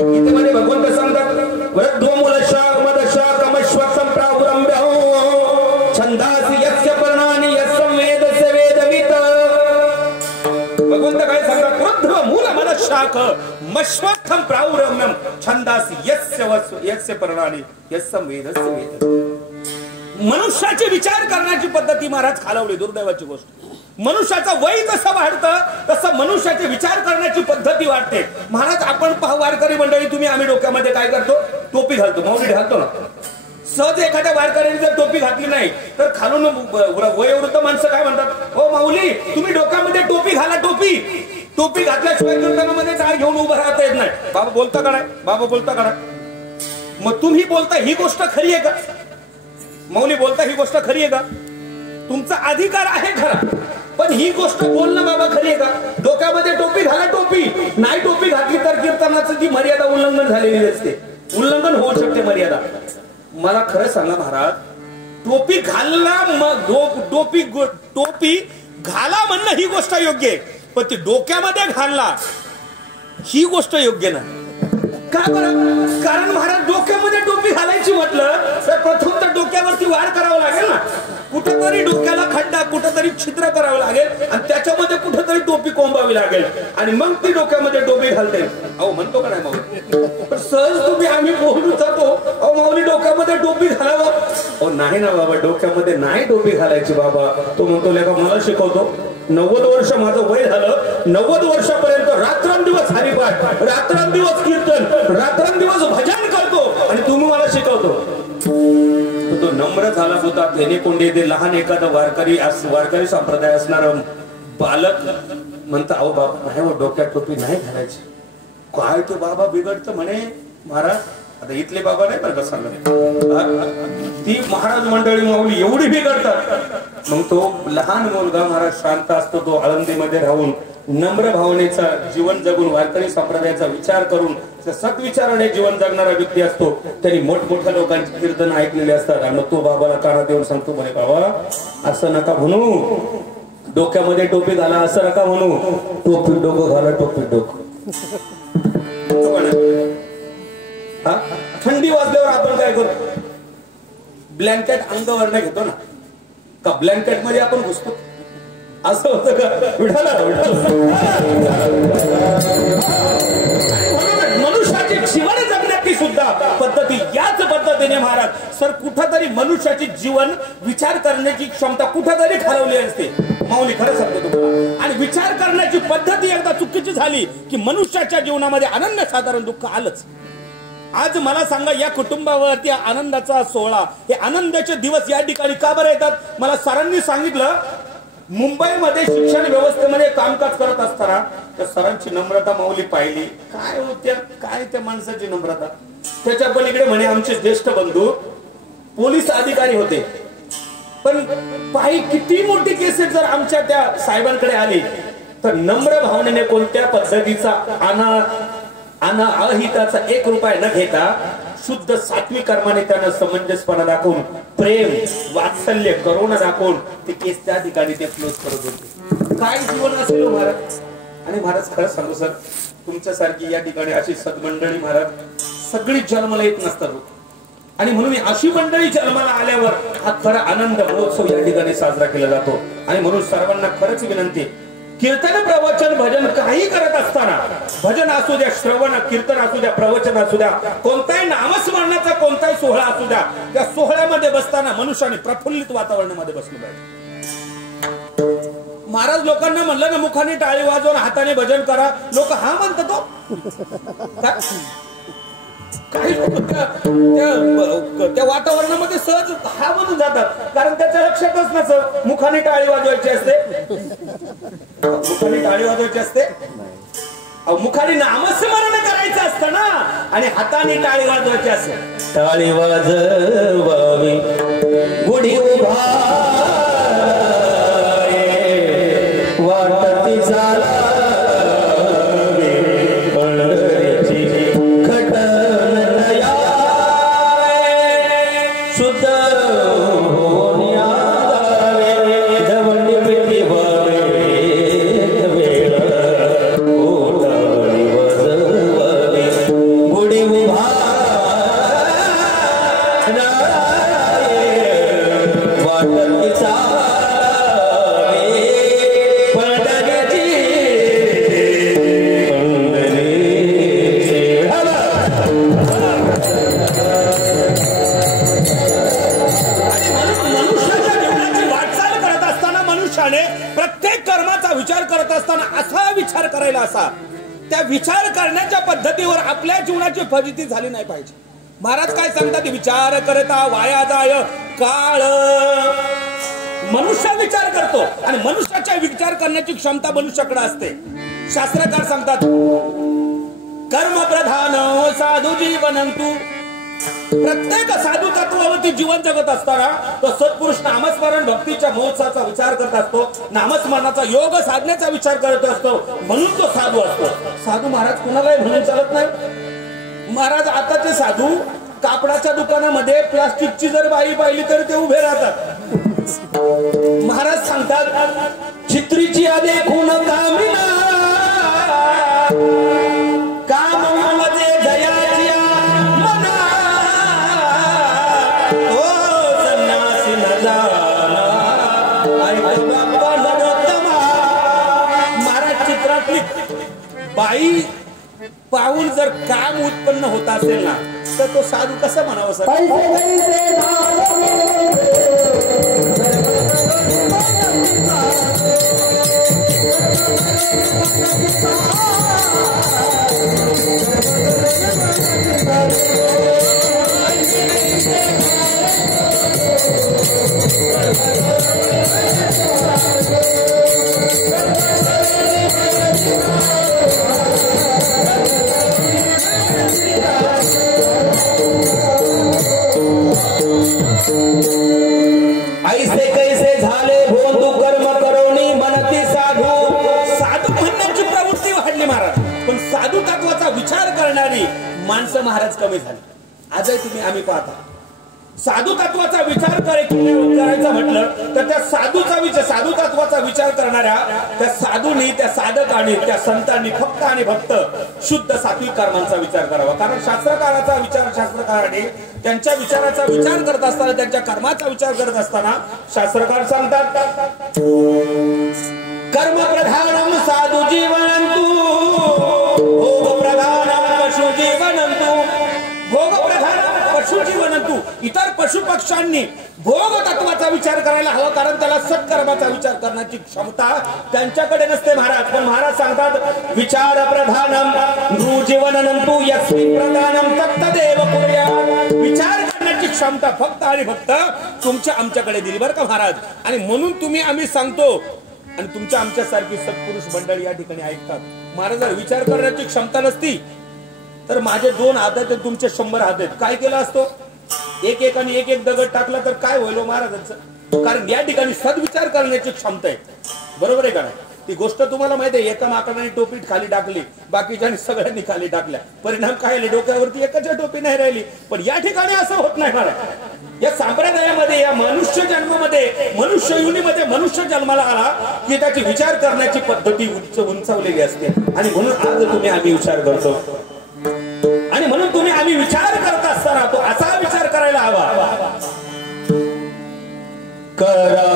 इथे मध्ये भगवंत सांगतात छंदासी यस्य पर्णानि यस्य वेदवित. भगवंत काय सांगतात? वृद्ध मूल मनशाख मश्वत्थम प्रावरम्यम छंदासी यस्य पर्णानि यस्य वेदस्य वेद. मनुष्याचे विचार करण्याची पद्धती महाराज खालवली. दुर्दैवाची गोष्ट, मनुष्याचं वय जसं वाढतं तसं मनुष्याचे विचार करण्याची पद्धती वाढते. महाराज आपण पहा वारकरी मंडळी, तुम्ही आम्ही डोक्यामध्ये काय करतो? टोपी घालतो, माऊली घालतो ना. सहज एखाद्या वारकऱ्याने जर टोपी घातली नाही तर खालून वयोवृद्ध माणसं काय म्हणतात? हो माऊली तुम्ही डोक्यामध्ये टोपी घाला, टोपी घातल्याशिवाय कीर्तनामध्ये टाळ घेऊन उभं राहता येत नाही. बाबा बोलता का नाही? बाबा बोलता का नाही? मग तुम्ही बोलता ही गोष्ट खरी आहे का? मौली बोलता ही गोष्ट खरी आहे का? तुमचा अधिकार आहे खरा, पण ही गोष्ट बोलणं बाबा खरी आहे का? डोक्यामध्ये टोपी घाला, टोपी नाही टोपी घातली तर कीर्तनाचं जी मर्यादा उल्लंघन झालेली असते, उल्लंघन होऊ शकते मर्यादा. मला खरं सांगा महाराज, टोपी घालला मग टोपी घाला म्हणणं ही गोष्ट योग्य आहे, पण ती डोक्यामध्ये घालला ही गोष्ट योग्य नाही. का बरं? कारण महाराज डोक्यामध्ये टोपी घालायची म्हटलं तर प्रथम तर डोक्यावरती वार करावं लागेल ना, कुठेतरी डोक्याला खड्डा, कुठेतरी छिद्र करावं लागेल आणि त्याच्यामध्ये कुठेतरी टोपी कोंबावी लागेल आणि मग ती डोक्यामध्ये टोपी घालते. अहो म्हणतो का नाही माऊली? सहज तुम्ही आम्ही बोलू जातो, अहो माऊली डोक्यामध्ये टोपी घालावं. अहो नाही ना बाबा, डोक्यामध्ये नाही टोपी घालायची बाबा. तो म्हणतो लेका मला शिकवतो, 90 वर्ष माझं वय झालं, 90 वर्षापर्यंत रात्रंदिवस हरिपाठ, रात्रंदिवस कीर्तन, रात्रंदिवस भजन करतो आणि तुम्ही मला शिकवतो. तो नम्र झाला होता. त्याने कोंडे ते लहान एखादा वारकरी संप्रदाय असणार बालक म्हणता, अहो बाबा नाही हो, डोक्यात टोपी नाही घालायची. काय तो बाबा बिघडतं म्हणे महाराज. आता इथले बाबा नाही बरं का सांगत, ती महाराज मंडळी माऊली एवढी बिघडतात. मग तो लहान मुलगा महाराज शांत असतो, तो आळंदीमध्ये राहून नम्र भावनेचा जीवन जगून वारकरी संप्रदायाचा विचार करून सत्विचाराने जीवन जगणारा व्यक्ती असतो. त्यांनी मोठमोठ्या लोकांची कीर्तन ऐकलेली असतात आणि तो बाबाला काना देऊन सांगतो, म्हणे बाबा असं नका म्हणू, डोक्यामध्ये टोपी घाला असं नका म्हणू, टोपी डोकं घाला, टोपी डोकं. थंडी वाजल्यावर आपण काय करतो? ब्लँकेट अंगावर नाही घेतो ना का? ब्लँकेट मध्ये आपण घुसतो, असं होतं का? विठाला मनुष्याची जीवन जगण्याची सुद्धा सर कुठंतरी मनुष्याची जीवन विचार करण्याची क्षमता कुठंतरी हरवली असते माऊली, खरं सांगतो तुम्हाला. आणि विचार करण्याची पद्धती एकदा चुकीची झाली की मनुष्याच्या जीवनामध्ये अनन्यसाधारण दुःख आलंच. आज मला सांगा, या कुटुंबावरती आनंदाचा सोहळा, हे आनंदाचे दिवस या ठिकाणी का बरं येतात? मला सरांनी सांगितलं, मुंबईमध्ये शिक्षण व्यवस्थेमध्ये कामकाज करत असताना त्या सरांची नम्रता माऊली पाहिली. काय होत्या, काय त्या माणसाची नम्रता. त्याच्या पलीकडे म्हणे आमचे ज्येष्ठ बंधू पोलीस अधिकारी होते, पण पायी किती मोठी केसेस जर आमच्या त्या साहेबांकडे आली तर नम्र भावनेने कोणत्या पद्धतीचा अहिताचा 1 रुपया न घेता शुद्ध सात्विक कर्माने त्यांना समंजसपणा दाखवून, प्रेम वात्सल्य करुणा दाखवून ते केस त्या ठिकाणी ते क्लोज करत होते. काय जीवन असेल महाराज. आणि महाराज खरं सांगू सर, तुमच्यासारखी या ठिकाणी अशी सद्मंडळी महाराज सगळी जन्माला येत नसतात. आणि म्हणून अशी मंडळी जन्माला आल्यावर हा खरा आनंद महोत्सव या ठिकाणी साजरा केला जातो. आणि म्हणून सर्वांना खरंच विनंती, कीर्तन प्रवचन भजन काही करत असताना, भजन असू द्या, श्रवण कीर्तन असू द्या, प्रवचन असू द्या, कोणताही नामस्मरणाचा कोणताही सोहळा असू द्या, त्या सोहळ्यामध्ये बसताना मनुष्याने प्रफुल्लित वातावरणामध्ये बसलं पाहिजे. महाराज लोकांना म्हणलं ना, मुखाने टाळी वाजवून हाताने भजन करा, लोक हा म्हणतात तो काही त्या वातावरणामध्ये सहज हा म्हणून जातात, कारण त्याच्या लक्षातच नसतं मुखाने टाळी वाजवायची असते. मुखाने टाळी वाजवायची असते, मुखाने नामस्मरण करायचं असतं ना, आणि हाताने टाळी वाजवायची असते. टाळी वाजवावी गुढी उभारे वाटती झाला त्या विचार करण्याच्या पद्धतीवर आपल्या जीवनाची फजिती झाली नाही पाहिजे. महाराज काय सांगतात, विचार करता वाया जाय काळ. मनुष्य विचार करतो आणि मनुष्याच्या विचार करण्याची क्षमता मनुष्याकडे असते. शास्त्रकार सांगतात, कर्म प्रधान साधू जीवनंतु. प्रत्येक साधू तत्वावरती जीवन जगत असताना तो सत्पुरुष नामस्मरण भक्तीच्या महोत्सवाचा विचार करत असतो, नामस्मरणाचा योग साधण्याचा विचार करत असतो, म्हणून तो साधू असतो. साधू महाराज कुणालाही म्हणून चालत नाही. महाराज आताचे साधू कापडाच्या दुकानामध्ये प्लास्टिकची जर बाई पाहिली तर ते उभे राहतात. महाराज सांगतात, चित्रीची आदे खून कामिना काम मध्ये जयाची मना ओ संन्यासी न जाना ऐक बाप्पा नरोत्तमा. महाराज चित्रातली बाई पाहून जर काम उत्पन्न होत असेल ना, तर तो साधू कसा म्हणावा सर. ऐसे कैसे झाले भोंदू कर्म करवणी म्हणती साधू. साधू म्हणण्याची प्रवृत्ती वाढली महाराज, पण साधू तत्वाचा विचार करणारी माणसं महाराज कमी झाली. आजही तुम्ही आम्ही पाहता, साधू तत्वाचा विचार करायचा म्हटलं तर त्या साधू तत्वाचा विचार करणाऱ्या त्या साधूंनी, त्या साधकांनी, त्या संतांनी फक्त आणि फक्त शुद्ध सात्विक कर्मांचा विचार करावा. कारण शास्त्रकाराचा विचार, शास्त्रकाराने त्यांच्या विचाराचा विचार करत असताना, त्यांच्या कर्माचा विचार करत असताना शास्त्रकार सांगतात, कर्म प्रधानम साधू जीवनंतु भोग प्रधानम पशु जीवनंतु. भोग प्रधानम पशुजीवनंतू इतर पशु पक्ष्यांनी भोग तत्वाचा विचार करायला हवा, कारण त्याला सत्कर्माचा विचार करण्याची क्षमता त्यांच्याकडे नसते महाराज. पण महाराज सांगतात विचार प्रधानम नृजीवनंतू यस्मिन् प्रधानम तत्तदेव कुर्यात्. विचार करण्याची क्षमता फक्त आणि फक्त तुमच्या आमच्याकडे दिली बरं का महाराज. आणि म्हणून तुम्ही आम्ही सांगतो आणि तुमच्या आमच्यासारखी सत्पुरुष मंडळी या ठिकाणी ऐकतात. महाराज जर विचार करण्याची क्षमता नसती तर माझे 2 हात आहेत तुमचे 100 हात आहेत, काय केलं असतो? एक एक आणि एक एक दगड टाकला तर काय होईल महाराजांचं? कारण या ठिकाणी सद्विचार करण्याची क्षमता आहे. बरोबर आहे का नाही? ती गोष्ट तुम्हाला माहिती आहे. एका माकडाने टोपी खाली टाकली, बाकीच्या सगळ्यांनी खाली टाकल्या. परिणाम काय आले? डोक्यावरती एकच टोपी नाही राहिली. पण या ठिकाणी असं होत नाही महाराज. या संप्रदायामध्ये, या मनुष्य जन्मामध्ये, मनुष्य युनीमध्ये मनुष्य जन्माला आला की त्याची विचार करण्याची पद्धती उंचावलेली असते. आणि म्हणून आज तुम्ही आम्ही विचार करतो आणि म्हणून तुम्ही आम्ही विचार करत असताना तो असा विचार करायला हवा. करा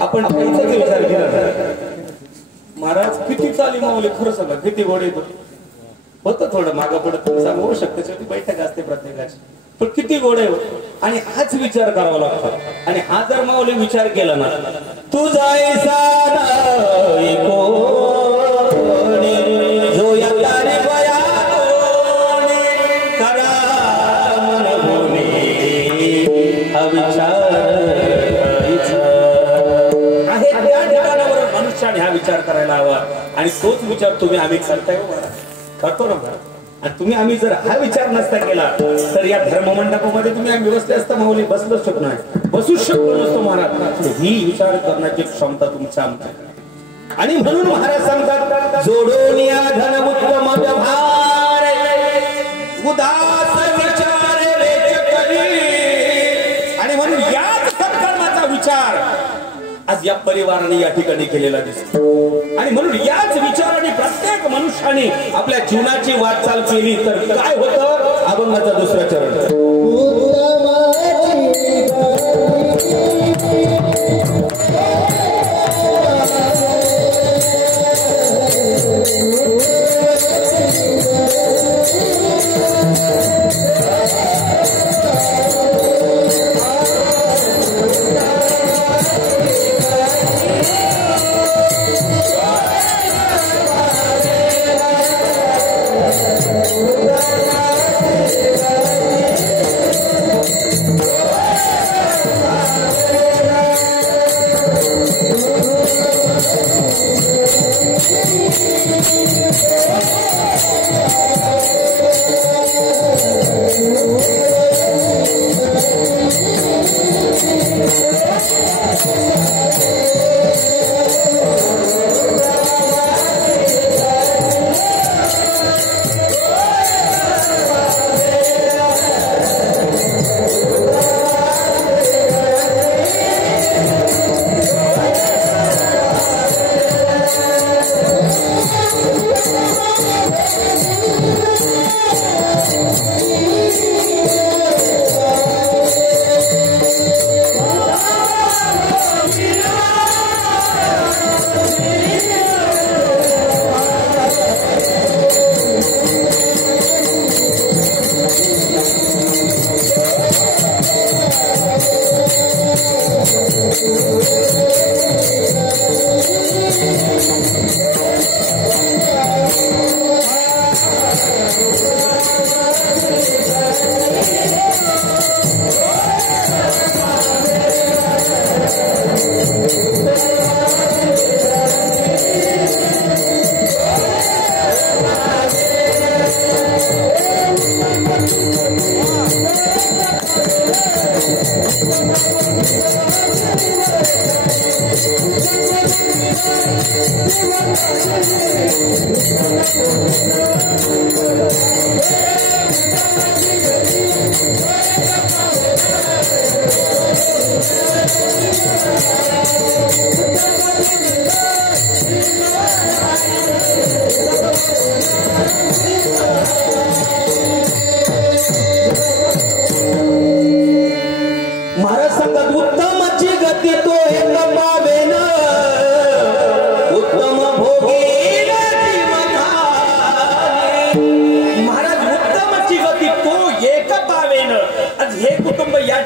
आपण विचार केला महाराज किती चाली माऊली खरं सांगा किती गोडे होतं थोडं मागं पुढे तुमचा होऊ शकते शेवटी बैठक असते प्रत्येकाची पण किती गोडे होत आणि हाच विचार करावा लागतो आणि हा जर माऊली विचार केला ना तू जायचा जो याने बया करा हा विचार मनुष्याने हा विचार करायला हवा आणि तोच विचार तुम्ही आम्ही करताय करतो ना आणि तुम्ही आम्ही जर हा विचार नसता केला तर या धर्ममंडपामध्ये तुम्ही आम्ही बसले असता माऊली बसलो शकतो नाही बसूच शकतो नसतो महाराज ही विचार करण्याची क्षमता तुमच्या आमच्या आणि म्हणून महाराज सांगतात जोडून या धन उत्तम व्यवहार उदास विचार आणि म्हणून याच सत्कर्माचा विचार आज या परिवाराने या ठिकाणी केलेला दिसतो आणि म्हणून याच विचाराने प्रत्येक मनुष्याने आपल्या जीवनाची वाटचाल केली तर काय होतं अभंगाचा दुसरा चरण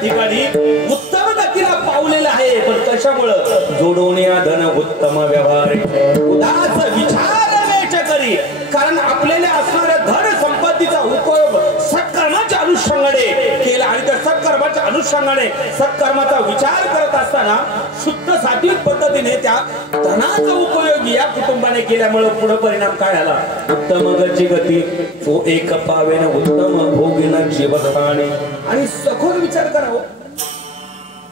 ठिकाणी उत्तम गतीला पावलेलं आहे, पण कशामुळं? जोडवण्या धन उत्तम व्यवहार उदास विचार वेच करी. कारण आपल्याला असणाऱ्या धन संपत्तीचा उपयोग सत्कर्माच्या अनुषंगाने केला आणि त्या सत्कर्माच्या अनुषंगाने सत्कर्माचा विचार करत असताना शुद्ध सात्विक पद्धतीने त्या धनाचा उपयोग या कुटुंबाने केल्यामुळे पुढे परिणाम काय झाला? उत्तम गती तो एक पावेन उत्तम भोगिन जीवधाने. आणि सखोल विचार करावं.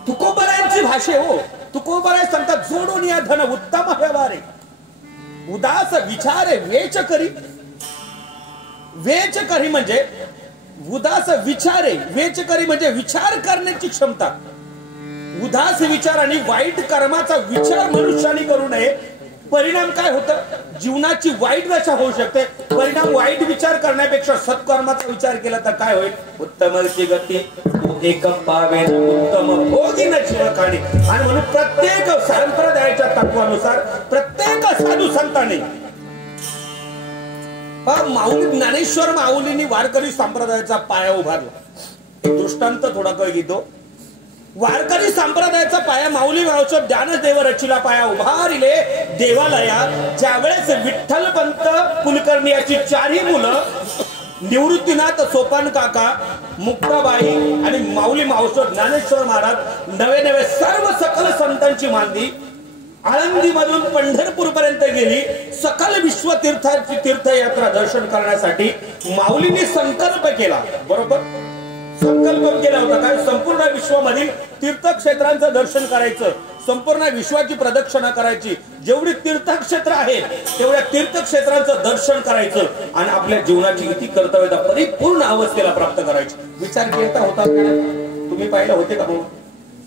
तुकोबरायांची भाषा हो. तुकोबराय सांगतात जोडून या धन उत्तम व्यवहारे उदास विचारे वेच करी. वेच करी म्हणजे उदास विचारे, वेच करी म्हणजे विचार करण्याची क्षमता. उदास विचार आणि वाईट कर्माचा विचार मनुष्याने करू नये. परिणाम काय होतं? जीवनाची वाईट दशा होऊ शकते. परिणाम वाईट विचार करण्यापेक्षा सत्कर्माचा विचार केला तर काय होईल? उत्तमची गती एक पावे उत्तम भोगिन जीवखाणी. आणि म्हणून प्रत्येक संप्रदायाच्या तत्वानुसार प्रत्येक साधू संतांनी माऊली ज्ञानेश्वर माऊलींनी वारकरी संप्रदायाचा पाया उभारला. एक दृष्टांत थोडा कळ घेतो. वारकरी संप्रदायाचा पाया माऊली मावळकर ज्ञानदेव रचिला पाया उभारिले देवालया. ज्यावेळेस विठ्ठलपंत कुलकर्णी याची चारही मुलं निवृत्तीनाथ सोपान काका, मुक्ताबाई आणि माऊली मावळकर ज्ञानेश्वर महाराज नवे नवे सर्व सकल संतांची मांदी आळंदी मधून पंढरपूर पर्यंत गेली. सकल विश्व तीर्थाची तीर्थयात्रा दर्शन करण्यासाठी माऊलींनी संकल्प केला. बरोबर संकल्प केला होता काय? संपूर्ण विश्वामधील तीर्थक्षेत्रांचं दर्शन करायचं, संपूर्ण विश्वाची प्रदक्षिणा करायची, जेवढी तीर्थक्षेत्र आहेत तेवढ्या तीर्थक्षेत्रांचं दर्शन करायचं आणि आपल्या जीवनाची किती कर्तव्यता परिपूर्ण अवस्थेला प्राप्त करायची. विचार केला होता तुम्ही? पाहिलं होते का?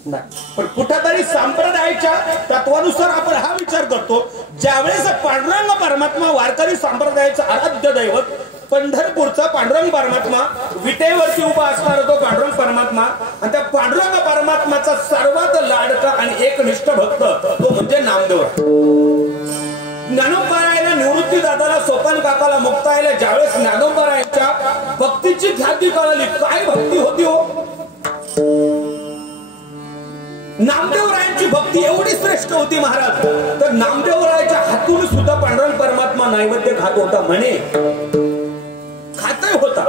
नाही. पण कुठेतरी संप्रदायाच्या तत्वानुसार आपण हा विचार करतो. ज्यावेळेस पांडुरंग परमात्मा वारकरी संप्रदायाचं आराध्य दैवत पंढरपूरचा पांडुरंग परमात्मा विटेवरती उभा असणारा तो पांडुरंग परमात्मा आणि त्या पांडुरंग परमात्माचा सर्वात लाडका आणि एकनिष्ठ भक्त तो म्हणजे नामदेव. ज्ञानोबारायला निवृत्ती दादाला सोपान काकाला मुक्तायला ज्यावेळेस ज्ञानोबारायांच्या भक्तीची ख्याती कळली. काय भक्ती होती हो? नामदेवरायांची भक्ती एवढी श्रेष्ठ होती महाराज. तर नामदेवरायाच्या हातून सुद्धा पांडुरंग परमात्मा नैवेद्य खात होता म्हणे. खातही होता.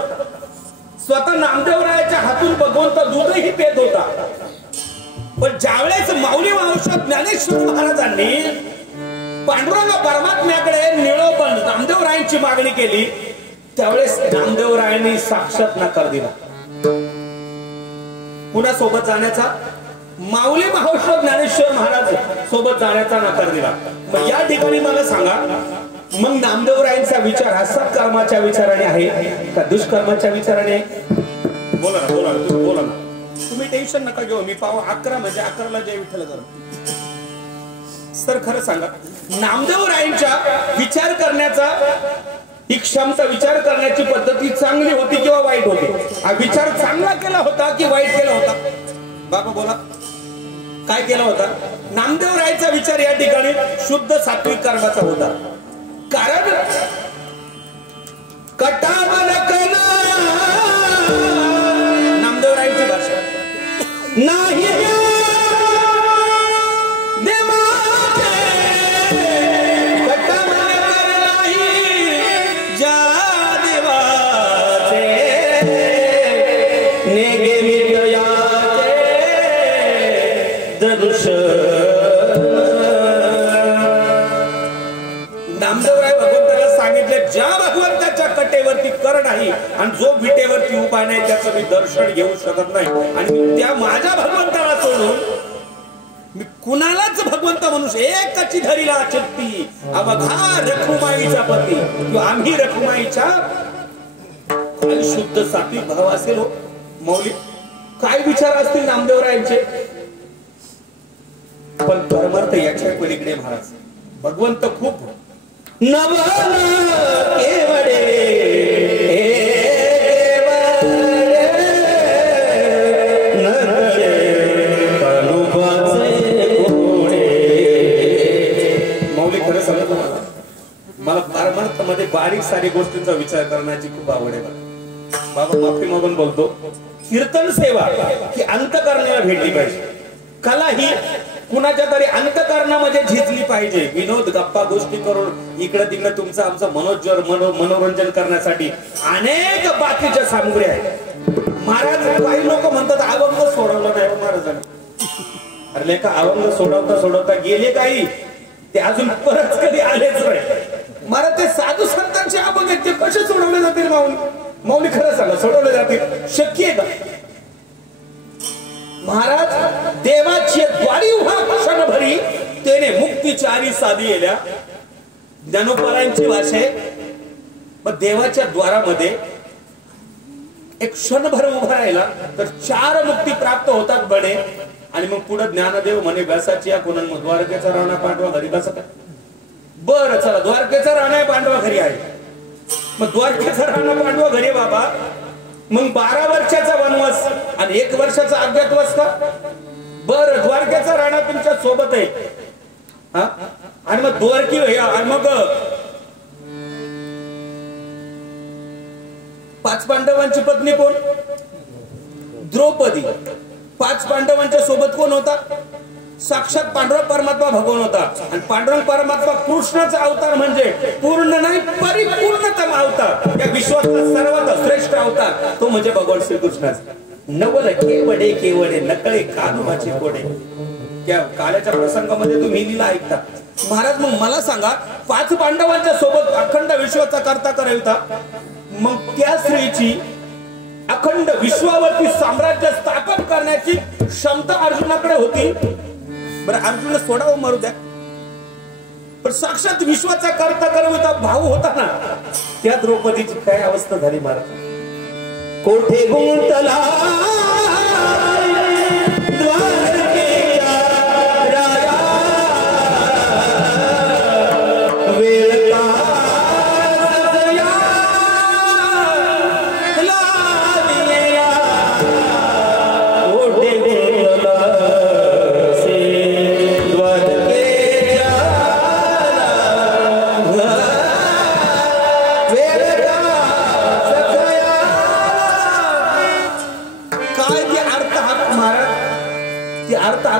स्वतः नामदेवरायाच्या हातून भगवंत दूधही पेत होता. पण ज्यावेळेस माऊली मावळकर ज्ञानेश्वर महाराजांनी पांडुरंग परमात्म्याकडे निळोपण नामदेवरायांची मागणी केली त्यावेळेस नामदेवरायांनी साक्षात नकार दिला. पुन्हा सोबत जाण्याचा माऊली मावळकर ज्ञानेश्वर महाराज सोबत जाण्याचा नकार दिला. मग या ठिकाणी मला सांगा, मग नामदेवरायांचा विचार हा सत्कर्माच्या विचाराने आहे का दुष्कर्माच्या विचाराने? बोला ना, बोला ना, तुम्ही बोला ना. तुम्ही टेन्शन नका घेऊ. मी पाव 11 म्हणजे 11ला जय विठ्ठल कर. सर खरं सांगा, नामदेवरायांच्या विचार करण्याचा ही क्षमता, विचार करण्याची पद्धती चांगली होती किंवा वाईट होती? हा विचार चांगला केला होता की वाईट केला होता? बाबा बोला, काय केला होता? नामदेवरायांचा विचार या ठिकाणी शुद्ध सात्विक कर्माचा होता. कारण नामदेवरायांची भाषा नाही नामदेवराय भगवंताला सांगितले ज्या भगवंताच्या कटेवरती कर नाही आणि जो विटेवरती उभा नाही त्याचं मी दर्शन घेऊ शकत नाही. आणि त्या माझ्या भगवंताला सोडून मी कुणालाच भगवंत म्हणू एकची धरीला चित्ती अवघा रखुमाईचा पती. आम्ही रखुमाईच्या काय शुद्ध सात्विक भाव असेल हो मौली, काय विचार असतील नामदेवरायांचे. पण परमार्थ याच्या पलीकडे महाराज भगवंत खूप मौली खरं सांगतो मला परमार्थ मध्ये बारीक सारी गोष्टींचा विचार करण्याची खूप आवड आहे. बाबा माफी मागून बोलतो. कीर्तन सेवा ही अंतकरणाला भेटली पाहिजे. कला ही कुणाच्या तरी अंतकरणामध्ये झिजली पाहिजे. विनोद गप्पा गोष्टी करून इकडे तिकडे तुमचं आमचं मनोरंजन करण्यासाठी अनेक बाकीच्या सामुग्री आहेत. महाराज काही लोक म्हणतात अभंग सोडवलं नाही महाराजांनी. अरे लेका अभंग सोडवता गेले काही ते अजून परत कधी आलेच नाही. महाराज ते साधू संतांचे अभंग आहेत ते कसे सोडवले जातील माऊली खरं सांगा सोडवले जातील शक्य आहे का? महाराज देवाची द्वारी उभा क्षणभरी तेने मुक्तीचारी साधी येल्या. ज्ञानोबारांची भाषा आहे. मग देवाच्या द्वारामध्ये एक क्षणभर उभा राहिला तर 4 मुक्ती प्राप्त होतात बडे. आणि मग पुढे ज्ञानदेव म्हणे व्यासाची या कोणा द्वारकेचा राणा पांडवा घरी बसत आहे. बरं चला द्वारकेचा राणा पांडवा घरी आहे. मग द्वारकेचा राणा पांडवा घरी बाबा. मग 12 वर्षाचा वनवास आणि 1 वर्षाचा अज्ञातवास का? बरं द्वारकेचा राणा तुमच्या सोबत आहे हा. आणि मग द्वारकी आणि मग 5 पांडवांची पत्नी कोण? द्रौपदी. 5 पांडवांच्या सोबत कोण होता? साक्षात पांडुरंग परमात्मा भगवान होता. आणि पांडुरंग परमात्मा कृष्णाचा अवतार म्हणजे पूर्ण नाही परिपूर्णतम अवतार. या विश्वातला सर्वात श्रेष्ठ अवतार तो म्हणजे भगवान श्रीकृष्णाचा. नवल केवडे केवडे नकळे कानुमाचे कोडे. त्या काल्याच्या प्रसंगामध्ये तुम्ही लीला ऐकता. महाराज मग मला सांगा 5 पांडवांच्या सोबत अखंड विश्वाचा करता करायचा. मग त्या स्त्रीची अखंड विश्वावरती साम्राज्य स्थापन करण्याची क्षमता अर्जुनाकडे होती. बरं अर्जुनला सोडावं मारू द्या. पण साक्षात विश्वाचा करता करता भाऊ होता ना. त्या द्रौपदीची काय अवस्था झाली महाराज. कोठे गुंतला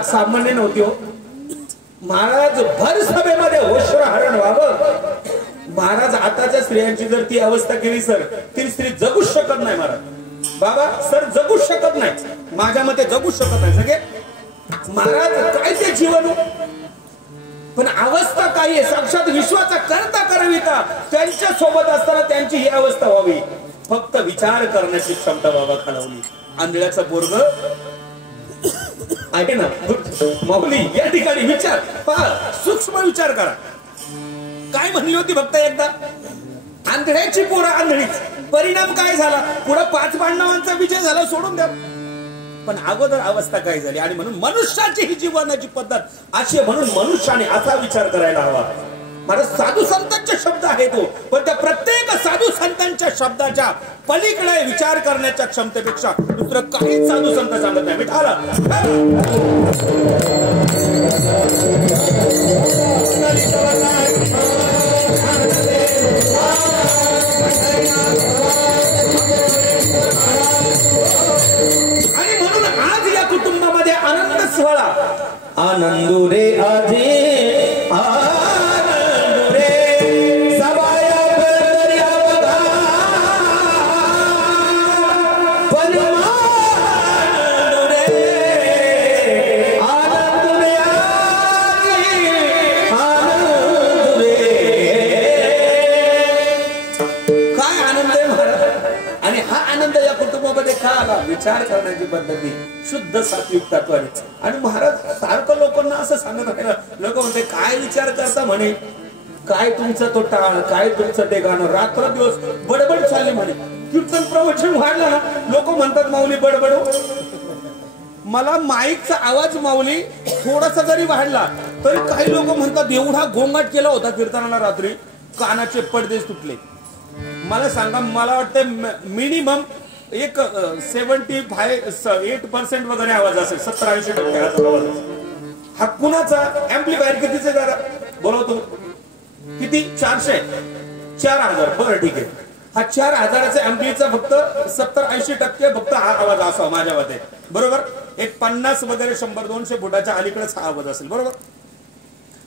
सामान्य नव्हती हो महाराज. भर सभेमध्ये होशहरण व्हावं. महाराज आताच्या स्त्रियांची जर ती अवस्था केली सर ती स्त्री जगूच शकत नाही महाराज. बाबा सर जगूच शकत नाही. माझ्या मते जगूच शकत नाही सगळे. महाराज काय ते जीवन. पण अवस्था काय आहे? साक्षात विश्वाचा करता करविता त्यांच्या सोबत असताना त्यांची ही अवस्था व्हावी. फक्त विचार करण्याची क्षमता बाबा खालावली. आंधळ्याचा पोरग आहे ना माऊली या ठिकाणी विचार पहा सूक्ष्म विचार करा. काय म्हणली होती भक्त एकदा? आंधळ्याची पोरं आंधळीच. परिणाम काय झाला? पुढे 5 पांडवांचा विजय झाला सोडून द्या. पण अगोदर अवस्था काय झाली? आणि म्हणून मनुष्याची ही जीवनाची पद्धत अशी. म्हणून मनुष्याने असा विचार करायला हवा. मला साधू संतांचे शब्द आहे तो. पण त्या प्रत्येक साधू संतांच्या शब्दाच्या पलीकडे विचार करण्याच्या क्षमतेपेक्षा दुसरं काहीच साधू संत सांगत नाही. मिठाला आणि म्हणून आज या कुटुंबामध्ये आनंद सोहळा. आनंदू रे आजी विचार करण्याची पद्धती शुद्ध सात्विक तत्वाने. आणि महाराज सारखं लोकांना असं सांगत आहे. लोक म्हणते काय विचार करता म्हणे. काय तुमचं तो टाळ काय तुमचं ते गाणं रात्र दिवस बडबड चालली म्हणे. कीर्तन प्रवचन वाढलं ना लोक म्हणतात माऊली बडबड. मला माईकचा आवाज माऊली थोडासा जरी वाढला तरी काही लोक म्हणतात एवढा गोंगाट केला होता कीर्तनाला रात्री कानाचे पडदे तुटले. मला सांगा मला वाटतं मिनिमम एक 75-8% वगैरे आवाज असेल. 70-80% आवाज. हा कुणाचा ऍम्प्लिफायर कितीचा जरा बोलवतो किती? 400 4000. बरं ठीक आहे. हा 4000च्या एम्प्लीचा फक्त 70-80% फक्त हा आवाज असावा माझ्या मते, बरोबर. एक 50 वगैरे 100-200 फुटाच्या अलीकडेच हा आवाज असेल, बरोबर.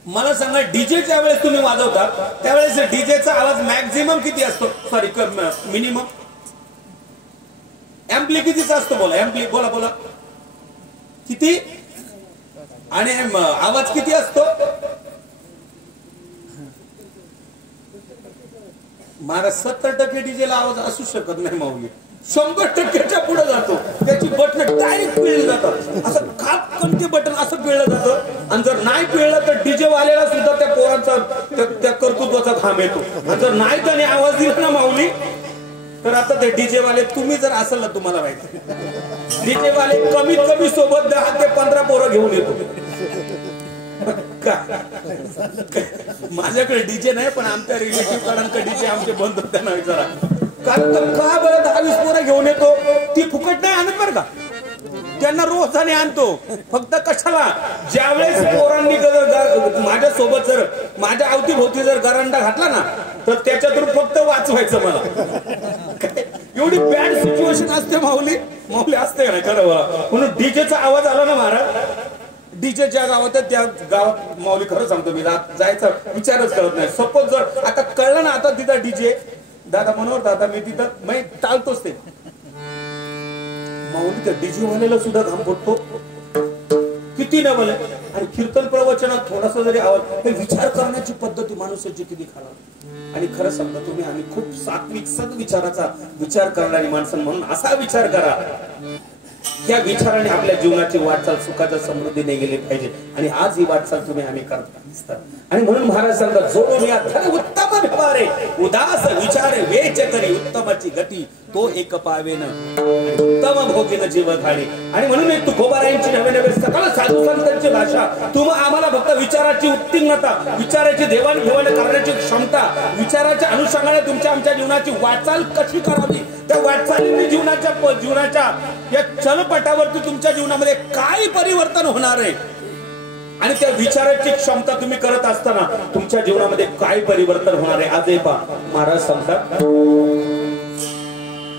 मला सांगा डीजेच्या वेळेस तुम्ही वाजवता त्यावेळेस डीजेचा आवाज मॅक्झिमम किती असतो, सॉरी मिनिमम एम्प्ली कितीचा असतो, बोला एम्प्ली, बोला बोला किती, आणि आवाज किती असतो. मला 70% डीजेला आवाज असू शकत नाही माऊली, 100%च्या पुढे जातो. त्याची बटन डायरेक्ट पिळली जातात, असं खापकन ते बटन असं पिळलं जातं. आणि जर नाही पिळलं तर डीजे वाल्याला सुद्धा त्या पोरांचा त्या कर्तृत्वाचा घाम येतो. आणि जर नाही त्याने आवाज दिला ना माऊली, तर आता ते डीजे वाले तुम्ही जर असेल ना, तुम्हाला माहिती डीजे वाले कमीत कमी सोबत 10 ते 15 पोरं घेऊन येतो. माझ्याकडे डीजे नाही, पण आमच्या रिलेटिव्ह कडे डीजे आमचे बंद होते ना, विचारा कारण का बरं 10-20 पोरं घेऊन येतो. ती फुकट नाही आणत बरं का, त्यांना रोजाने आणतो. फक्त कशाला, ज्यावेळेस पोरांनी माझ्या सोबत जर माझ्या अवतीभोवती जर गरांडा घातला ना, तर त्याच्यातून फक्त वाचवायचं मला. एवढी बॅड सिच्युएशन असते माऊली, माऊली असते ना खरं. म्हणून डीजेचा आवाज आला ना महाराज, डीजे ज्या गावात त्या गावात माऊली खरं सांगतो मी जायचा विचारच करत नाही. सपोज जर आता कळलं ना आता तिथं डीजे दादा मनोहर दादा मी तिथं मी टाळतोच ते माऊली. त्या डीजे वाल्याला सुद्धा घाम फुटतो किती न बोले. आणि कीर्तन प्रवचनात थोडासा जरी आवाज, हे विचार करण्याची पद्धती माणसाची किती खराब. आणि खरं सांगतो तुम्ही, आम्ही खूप सात्विक सद्विचाराचा विचार करणारी माणसं म्हणून असा विचार करा, या विचाराने आपल्या जीवनाची वाटचाल सुखाच्या समृद्धीने गेली पाहिजे. आणि आज ही वाटचाल तुम्ही आम्ही करता दिसतात. आणि म्हणून महाराज सांगतात, जोडून या धन उत्तम व्यवहारे उदास विचारे वेच करी उत्तमाची गती तो एक पावेन उत्तम भोगीन जीव घाणी. आणि म्हणून तुकोबारायांची नवे नवे सकल साधू संतांची भाषा, तुम्ही आम्हाला फक्त विचाराची उत्तीर्णता, विचाराची देवाणघेवाण करण्याची क्षमता, विचाराच्या अनुषंगाने तुमच्या आमच्या जीवनाची वाटचाल कशी करावी, त्या वाटचालीने जीवनाच्या या चलपटावरती तुमच्या जीवनामध्ये काय परिवर्तन होणार आहे, आणि त्या विचाराची क्षमता तुम्ही करत असताना तुमच्या जीवनामध्ये काय परिवर्तन होणार आहे. आज पहा महाराज सांगतात,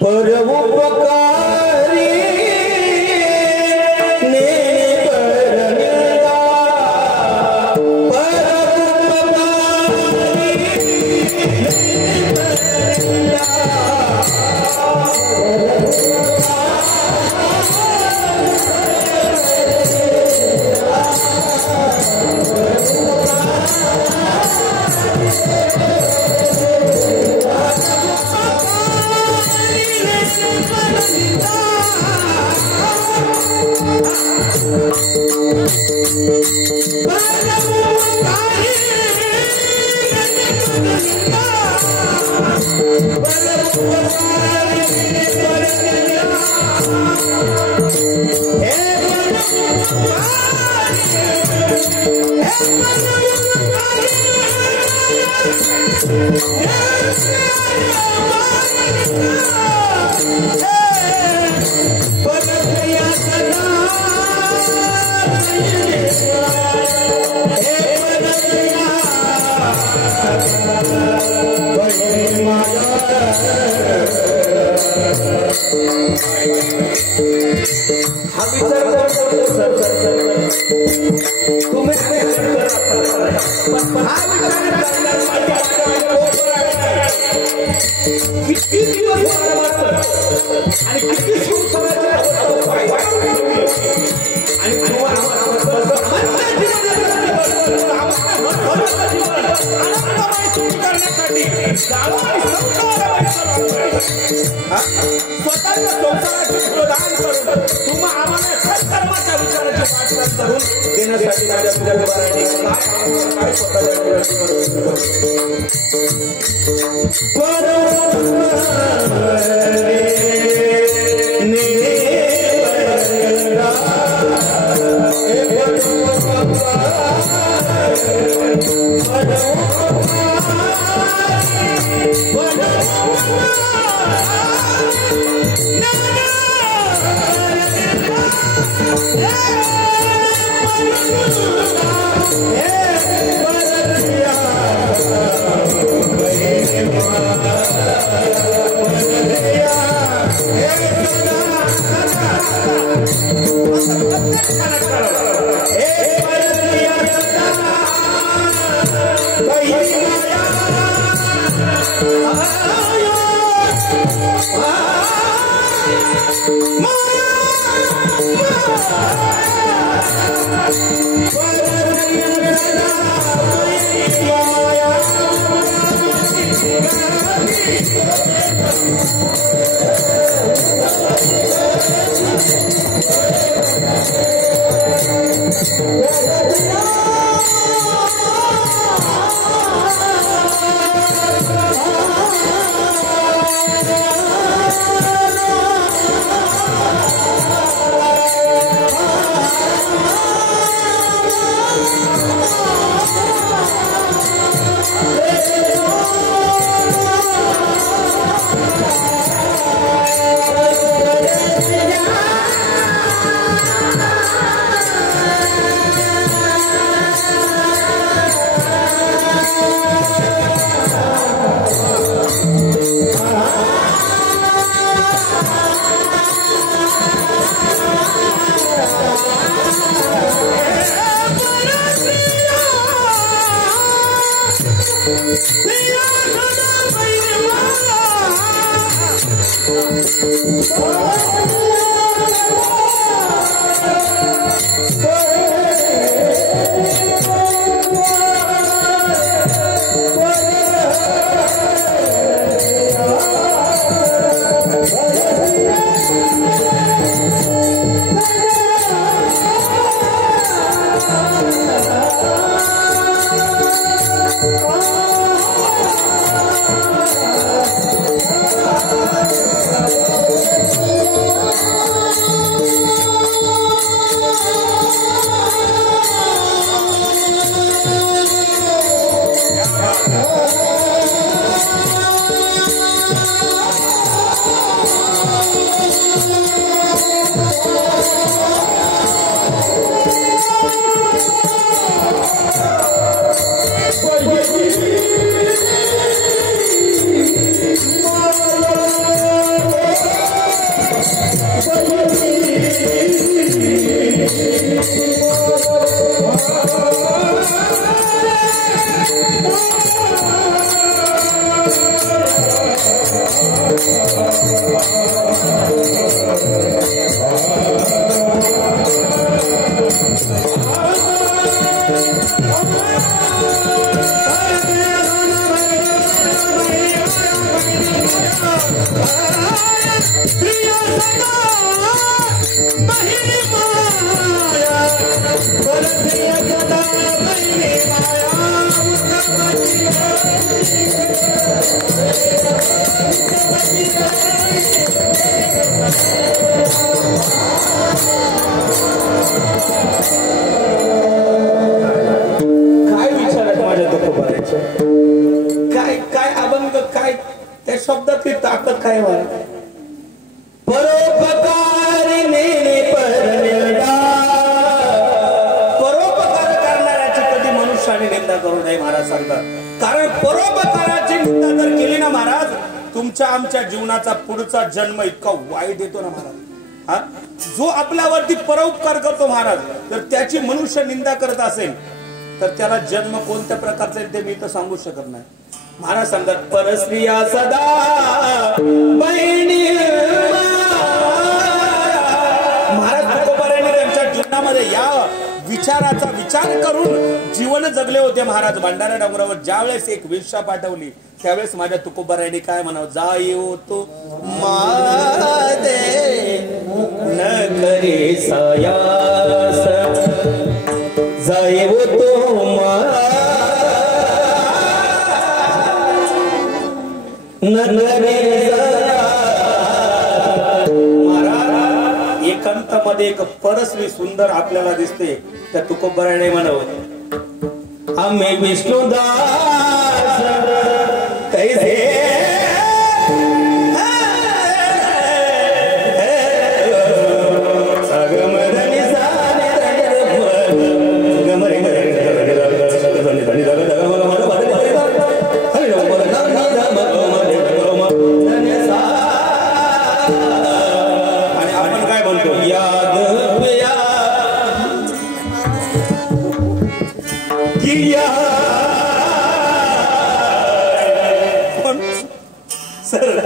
परोपकारी स्वतःच्या संसाराचे प्रदान करून तुम्हा आम्हाला सत्कर्माच्या विचाराची वाटचाल करून देण्यासाठी माझ्या तुकोबारायांनी काय स्वतः काय विचारायचं माझ्या तुकोबाराच्या? काय काय अभंग, काय त्या शब्दातली ताकद काय वार परोपकारिणे परनिर्धा. परोपकार करणाऱ्याची कधी मनुष्याने निंदा करू नये महाराज सांगतात. कारण परोपकाराची निंदा जर केली ना महाराज, तुमच्या आमच्या जीवनाचा पुढचा जन्म इतका वाईट येतो ना महाराज. हा जो आपल्यावरती परोपकार करतो महाराज, तर त्याची मनुष्य निंदा करत असेल तर त्याला जन्म कोणत्या प्रकारचा आहे ते मी तर सांगू शकत नाही. महाराज सांगतात परस्त्रिया सदा बहिणी. महाराज तुकोबारायांनी त्यांच्या जीवनामध्ये या विचाराचा विचार करून जीवन जगले होते महाराज. भंडारा डोंगरावर ज्यावेळेस एक वेश्या पाठवली त्यावेळेस माझ्या तुकोबारायांनी काय म्हणावं, जायो तो मादे न करे सायास, जायो तो महाराज एकांतामध्ये एक परस्वी सुंदर आपल्याला दिसते. त्या तुकोबाराने म्हणावं, आम्ही विष्णुदास कैसे या सर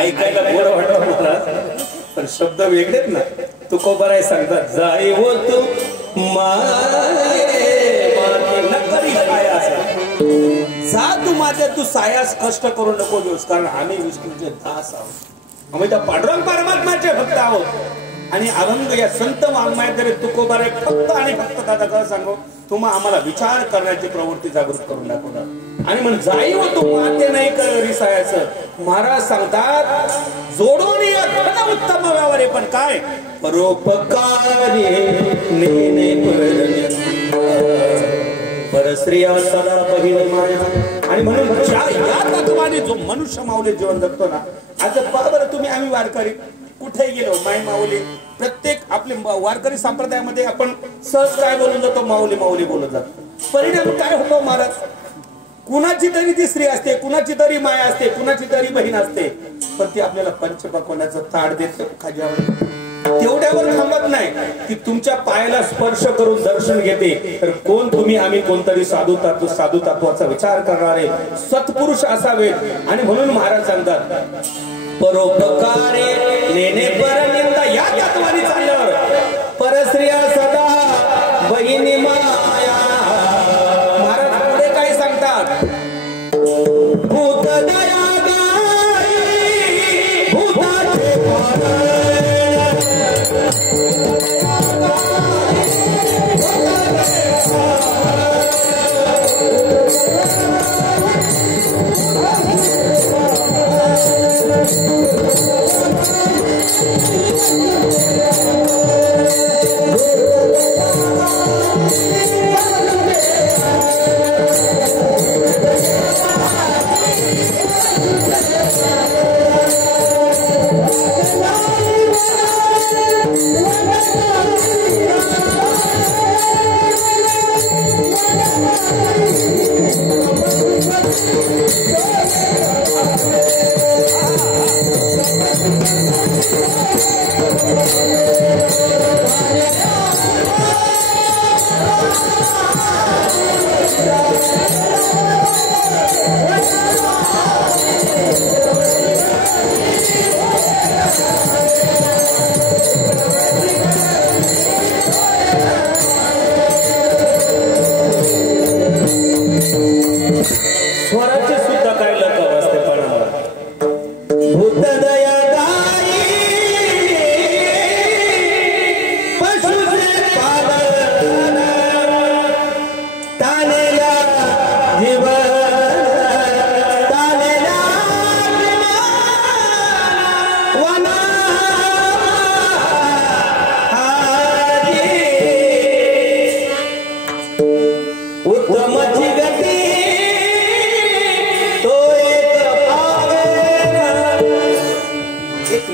ऐकायला गोड वाटत मला, पण शब्द वेगळेच ना. तुकोबाराय सांगतात जाई हो तू जा तू माझ्या तू सायास कष्ट करू नको देऊस, कारण आम्ही विष्णूचे दास आहोत, आम्ही त्या पांडुरंग परमात्म्याचे भक्त आहोत. आणि अभंग या संत वाङ्मयाद्वारे तुकोबाराय फक्त आणि फक्त दादा सांगू तुम्हा आम्हाला विचार करण्याची प्रवृत्ती जागृत करून दाखवणार. आणि म्हण जाई व तू माते नाही कर रिसायाचं. महाराज सांगतात जोडून या धन उत्तम व्यावारे, पण काय परोपकारी नेने परस्त्रिया सदा बहिण माया. आणि म्हणून ज्या या तत्वाने जो मनुष्य माऊली जीवन जगतो ना, आज बरोबर तुम्ही आम्ही वारकरी कुठे गेलो माय माऊली, प्रत्येक आपले वारकरी संप्रदायामध्ये आपण सहज काय बोलून जातो, माऊली माऊली बोलत जातो. परिणाम काय होतो महाराज, कुणाची तरी ती स्त्री असते, कुणाची तरी माया असते, कुणाची तरी बहीण असते, पण ती आपल्याला पंचपक्वान्नाचं ताट देते खाज्यावर. तेवढ्यावर थांबत नाही, ती तुमच्या पायाला स्पर्श करून दर्शन घेते. तर कोण तुम्ही आम्ही कोणतरी साधू तत्वाचा विचार करणारे सत्पुरुष असावे. आणि म्हणून महाराज सांगतात परोपकारे नेने परनिंदा, या तत्वाने चालल्यावर परस्त्रिया सदा बहिणी माया. महाराज पुढे काय सांगतात, भूतदया गाई भूताचे स्वराचे सुद्धा काय लकाव असते पणाला. भूतदया गाई पशुचे पालन तानेला जीवन तानेला वना उत्तम गती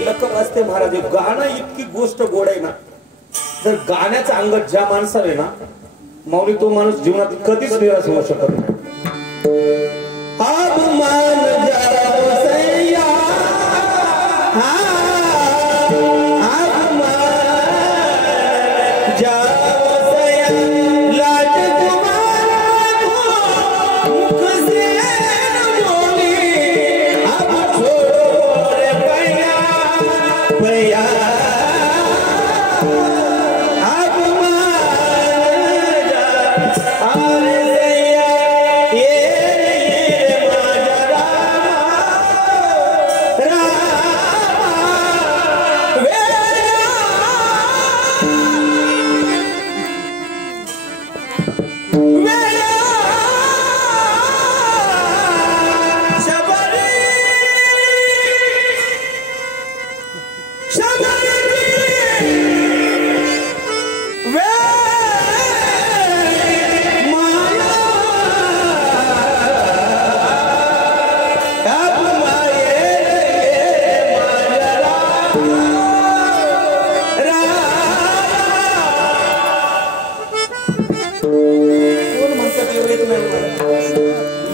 लकब असते महाराज. गाणं इतकी गोष्ट गोड आहे ना, जर गाण्याचा अंगत ज्या माणसाला आहे ना माऊली, तो माणूस जीवनात कधीच निराश होऊ शकत नाही. ये माझ्या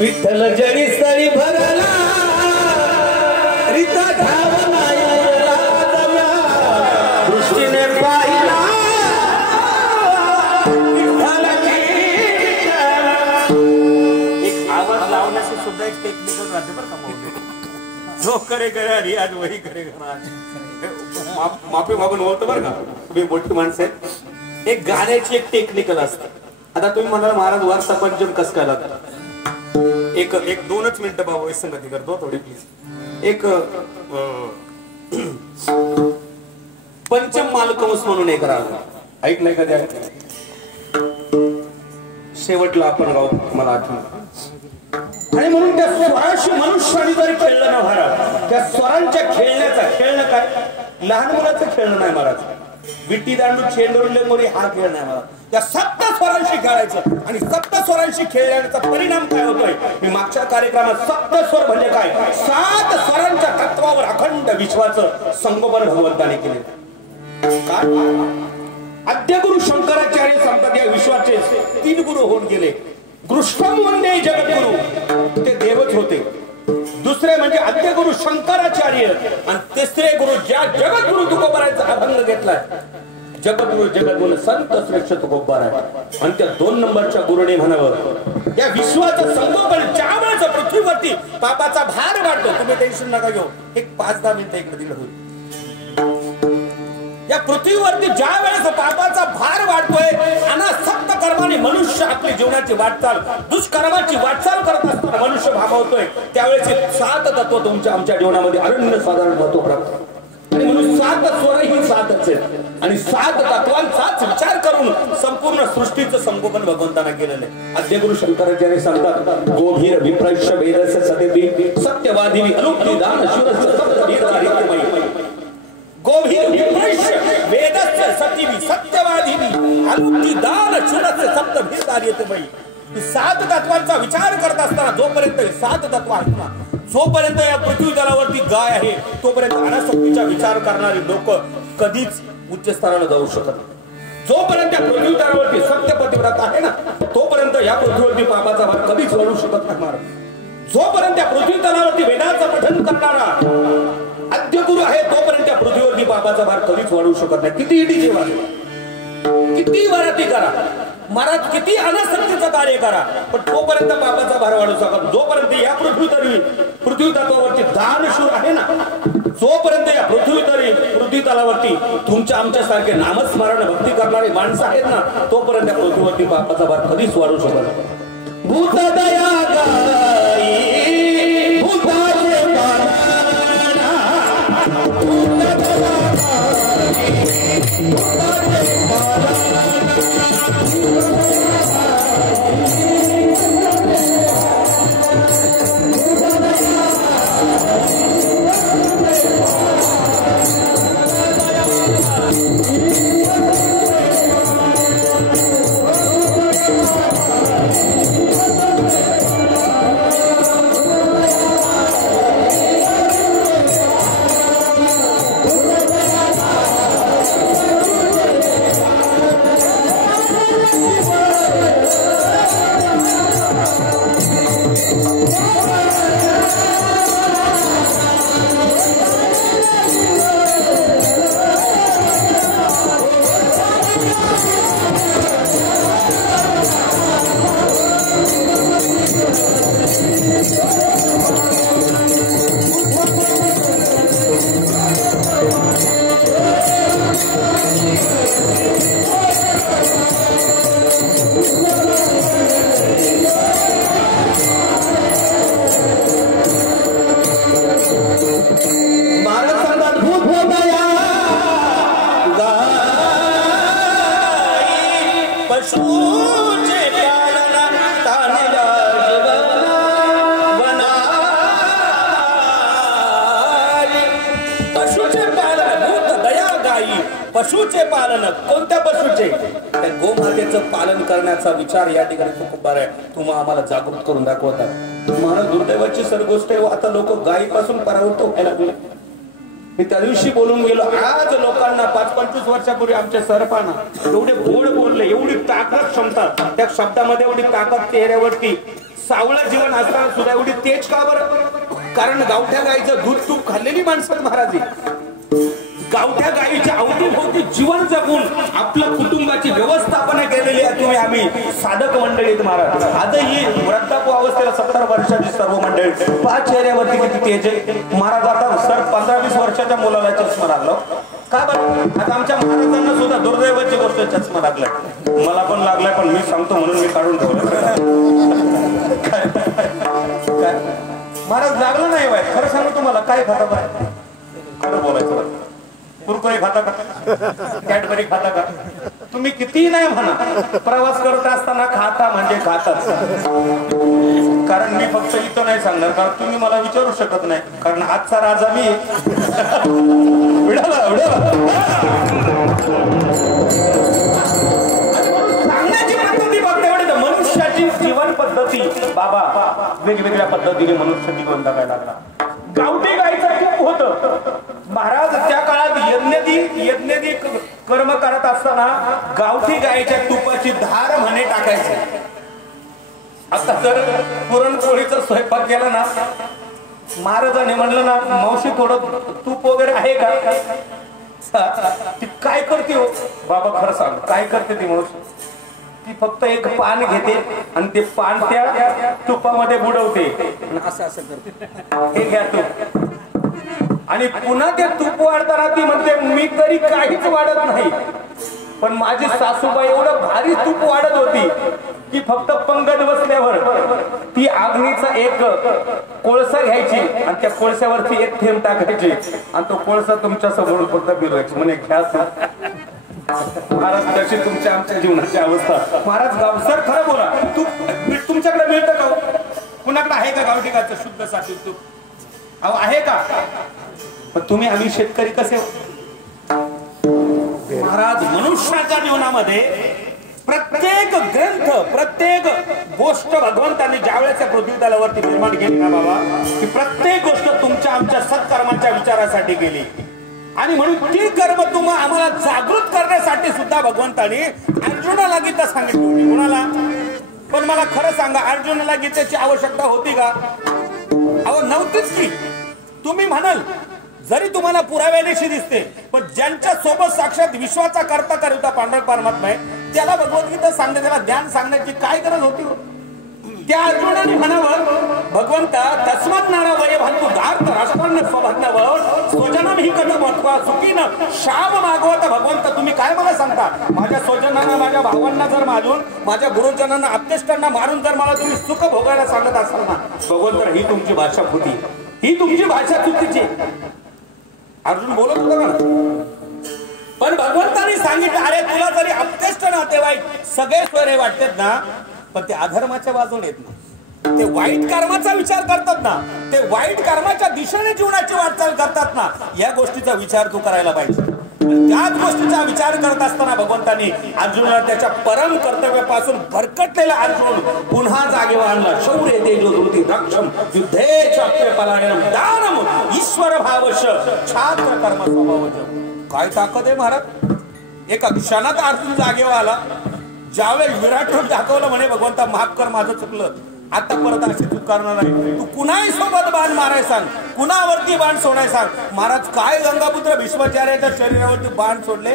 विठ्ठल जरी स्थळी भरला रीता धावना दृष्टीने पाहिला एक आवाज लावण्याची सुद्धा एक टेक्निकल राहते बरं का. जो करे करे रियाज वही करे माफी मागून बोलतो बरं का. तुम्ही मोठी माणसं आहेत. एक गाण्याची एक टेक्निकल असते. आता तुम्ही म्हणाल महाराज वर सपंचम कस काय लागतं. एक 2च मिनिटं बाबा संगती करतो थोडी प्लीज. एक पंचम मालकंस म्हणून एक राग ऐकलंय का? शेवटला आपण गाव मला आठवण. आणि म्हणून त्या स्वराशी मनुष्याने जरी खेळलं ना महाराज, त्या स्वरांच्या खेळणं काय लहान मुलाचं खेळणं नाही महाराज. विट्टी दांडू चेंडूरले मोरी हा खेळ नाही महाराज. त्या सप्त स्वरांशी खेळायचं. आणि सप्त स्वरांशी खेळण्याचा परिणाम काय होतोय मी मागच्या कार्यक्रमात सप्त स्वर म्हणजे काय 7 स्वरांच्या तत्वावर अखंड विश्वाचं संगोपन भगवंताने केले. काय आद्यगुरु शंकराचार्य सांगतात या विश्वाचे 3 गुरु होऊन गेले. कृष्णम वंदे जगद्गुरु ते देवच होते. दुसरे म्हणजे आद्यगुरु शंकराचार्य आणि तिसरे गुरु ज्या जगद्गुरु तुकोबाराचा अभंग घेतलाय जगद्गुरु जगद्गुरु संत श्रेष्ठ तुकोबार आहे. आणि त्या 2 नंबरच्या गुरुने म्हणावं या विश्वाचं संगोपन ज्या वेळेस पृथ्वीवरती पापाचा भार वाढतो. तुम्ही टेन्शन नका घेऊ. एक 5-10 मिनिटं इकडे दिलं होईल. या पृथ्वीवरती ज्या वेळेस पापाचा भार वाढतोय अनासक्त कर्माने मनुष्य आपली जीवनाची वाटचाल दुष्कर्माची वाटचाल करत असताना मनुष्य भागवतोय त्यावेळेस 7 तत्व तुमच्या आमच्या जीवनामध्ये अरण्य साधारण महत्व प्राप्त. आणि म्हणून 7 स्वर ही 7च आहेत. आणि 7 तत्वांचाच विचार करून संपूर्ण सृष्टीचं संगोपन भगवंताना केलेलं आहे. आद्यगुरु शंकराचार्य सांगतात गोभीर विप्रश्य वेदस्य सतेबी सत्यवादी अलुक्ती दान शूरस्य सप्तधीरमयी. गोभीर विप्रश्य वेदस्य सतीवी सत्यवादिनी अलुक्ती दान शूरस्य सप्तधीरमयी. 7 तत्वांचा विचार करत असताना जोपर्यंत 7 तत्व आहेत ना जोपर्यंत या पृथ्वी तलावरती गाय आहे तोपर्यंत अनासक्तीचा विचार करणारी लोक कधीच उच्च स्तराला जाऊ शकत नाही. जोपर्यंत या पृथ्वी तलावरती सत्यपतिव्रत आहे ना तोपर्यंत या पृथ्वीवरती पापाचा भार कधीच वाढू शकत नाही महाराज. जोपर्यंत या पृथ्वी तलावरती वेदाचं पठन करणारा आद्यगुरु आहे तोपर्यंत या पृथ्वीवरती पापाचा भार कधीच वाढू शकत नाही. किती इडी जेवा किती वराती करा महाराज किती अनासक्तीचं कार्य करा पण तोपर्यंत पापाचा भार वाढू शकत. जोपर्यंत या पृथ्वी तत्वावरती दानशूर आहे ना जोपर्यंत या पृथ्वी तलावरती तुमच्या आमच्या सारखे नामस्मरण भक्ती करणारे माणसं आहेत ना तोपर्यंत या पृथ्वीवरती पापाचा भार कधीच वाढू शकत. भूत दया पशुचे पालन कोणत्या पशुचे त्या गोमातेचं पालन करण्याचा विचार या ठिकाणी खूप आहे. तुम्हाला आम्हाला जागृत करून दाखवतात. महाराज दुर्दैवाची सर गोष्ट आहे आता लोक गायीपासून परावृत्त व्हायला लागले. मी त्या दिवशी बोलून गेलो आज लोकांना 5-25 वर्षापूर्वी आमच्या सरपाना एवढे गोड बोलले एवढी ताकद क्षमता त्या शब्दामध्ये एवढी ताकद चेहऱ्यावरती सावळं जीवन असताना सुद्धा एवढी तेज का बरं? कारण गावठ्या गाईचं दूध तूप खाल्लेली माणसं महाराज. गावठ्या गाईच्या अवतीभोवती जीवन जगून आपलं कुटुंबाची व्यवस्थापना केलेली आहे तुम्ही आम्ही साधक मंडळीत महाराज. आजही वृद्धापकावस्थेला 70 वर्षाची सर्व मंडळी 5 चेहऱ्यावरती किती तेज आहे महाराज. आता सर 15-20 वर्षाच्या मुलाला चष्मा लागला का बरं? आता आमच्या महाराजांना सुद्धा दुर्दैवाची गोष्ट चष्मा लागलाय. मला पण लागलाय पण मी सांगतो म्हणून मी काढून ठेवलं. महाराज लागलं नाही बाय. खरं सांगू तुम्हाला काय खाता बाय? खरं बोलायचं. कुरकुरे खाता का? कॅडबरी खाता का? तुम्ही कितीही नाही म्हणा, प्रवास करत असताना खाता म्हणजे खाताच. कारण मी फक्त इथं नाही सांगणार, कारण तुम्ही मला विचारू शकत नाही. कारण आजचा राजा मी सांगण्याची पद्धती बघता एवढे मनुष्याची जीवन पद्धती बाबा वेगवेगळ्या पद्धतीने मनुष्य जीवन जगायला लागला. गावठी गायचं तूप होतं महाराज. त्या काळात यज्ञदी कर्म करत असताना गावठी गायच्या तुपाची धार म्हणे टाकायचे. आता जर पुरणपोळीचा स्वयंपाक केला ना, महाराजांनी म्हणलं ना मावशी थोडं तूप वगैरे आहे का? ती काय करते हो बाबा? खरं सांग काय करते ती मावशी? ती फक्त एक पान घेते आणि ते पान त्या तुपामध्ये बुडवते असं असं करते. हे घ्या तूप. आणि पुन्हा ते तूप वाढताना ती म्हणते मी तरी काहीच वाढत नाही, पण माझी सासूबाई एवढं भारी तूप वाढत होती की फक्त पंगत बसल्यावर ती आग्नीचा एक कोळसा घ्यायची आणि त्या कोळशावरती एक थेंब टाकायची आणि तो कोळसा तुमच्या समोर फक्त फिरवायची म्हणे घ्या. महाराज तशी तुमच्या आमच्या जीवनाची अवस्था. महाराज सर खरं बोला, तूप तुमच्याकडे मिळतं का? कुणाकडे आहे का गावठी गायचं शुद्ध साधी तूप? अहो आहे का? पण तुम्ही आम्ही शेतकरी कसे? महाराज मनुष्याच्या जीवनामध्ये प्रत्येक ग्रंथ प्रत्येक गोष्ट भगवंतांनी ज्यावेळेस पृथ्वी तलावरती निर्माण केली ना बाबा, की प्रत्येक गोष्ट तुमच्या आमच्या सत्कर्माच्या विचारासाठी केली. आणि म्हणून ती कर्म तुम्हाला आम्हाला जागृत करण्यासाठी सुद्धा भगवंतांनी अर्जुनाला गीता सांगितली होती. कुणाला? पण मला खरं सांगा, अर्जुनाला गीतेची आवश्यकता होती का? अहो नव्हतीच की. तुम्ही म्हणाल जरी तुम्हाला पुराव्यानेशी दिसते, पण ज्यांच्या सोबत साक्षात विश्वाचा करता करता पांडुरंग परमात्मा आहे त्याला भगवद्गीता सांगणे, त्याला ज्ञान सांगण्याची काय गरज होती? त्या अर्जुनाने म्हणावं भगवंता तस्मात् नारा वय भांतु धार्त राष्ट्रांना स्वभावनावर स्वजनम ही कथा महत्वा चुकीनं शाम मागवता. भगवंता तुम्ही काय मला सांगता? माझ्या स्वजनांना माझ्या भावांना जर मारून माझ्या गुरुजनांना अत्यष्टांना मारून जर मला तुम्ही सुख भोगायला सांगत असाल ना भगवंता, ही तुमची भाषा होती, ही तुमची भाषा चुकीची. अर्जुन बोलत होता का? पण भगवंतांनी सांगितलं अरे तुला जरी अत्यष्ट नातेवाईक सगळे स्वरे वाटतात ना, पण ते अधर्माच्या बाजूने येत ना, ते वाईट कर्माचा विचार करतात ना, ते वाईट कर्माच्या दिशेने जीवनाची वाटचाल करतात ना, या गोष्टीचा विचार तू करायला पाहिजे. त्याच गोष्टीचा विचार करत असताना भगवंतांनी अर्जुनाला त्याच्या परम कर्तव्यापासून भरकटलेला अर्जुन पुन्हा जागेवर आणला. शौर्य तेजोधृती दक्षम युद्धे चाप्यपलायनम दानम ईश्वर भावश छात्र कर्म स्वभावज. काय ताकद आहे महाराज! एका क्षणात अर्जुन जागेवर आला. ज्यावेळेस विराट रूप दाखवलं म्हणे भगवंता माफ कर माझं चुकलं, आता परत अशी चूक करणार नाही. तू कुणाही सोबत बाण माराय सांग, कुणावरती बाण सोडाय सांग. महाराज काय गंगापुत्र भीष्माचार्याच्या शरीरावरती बाण सोडले.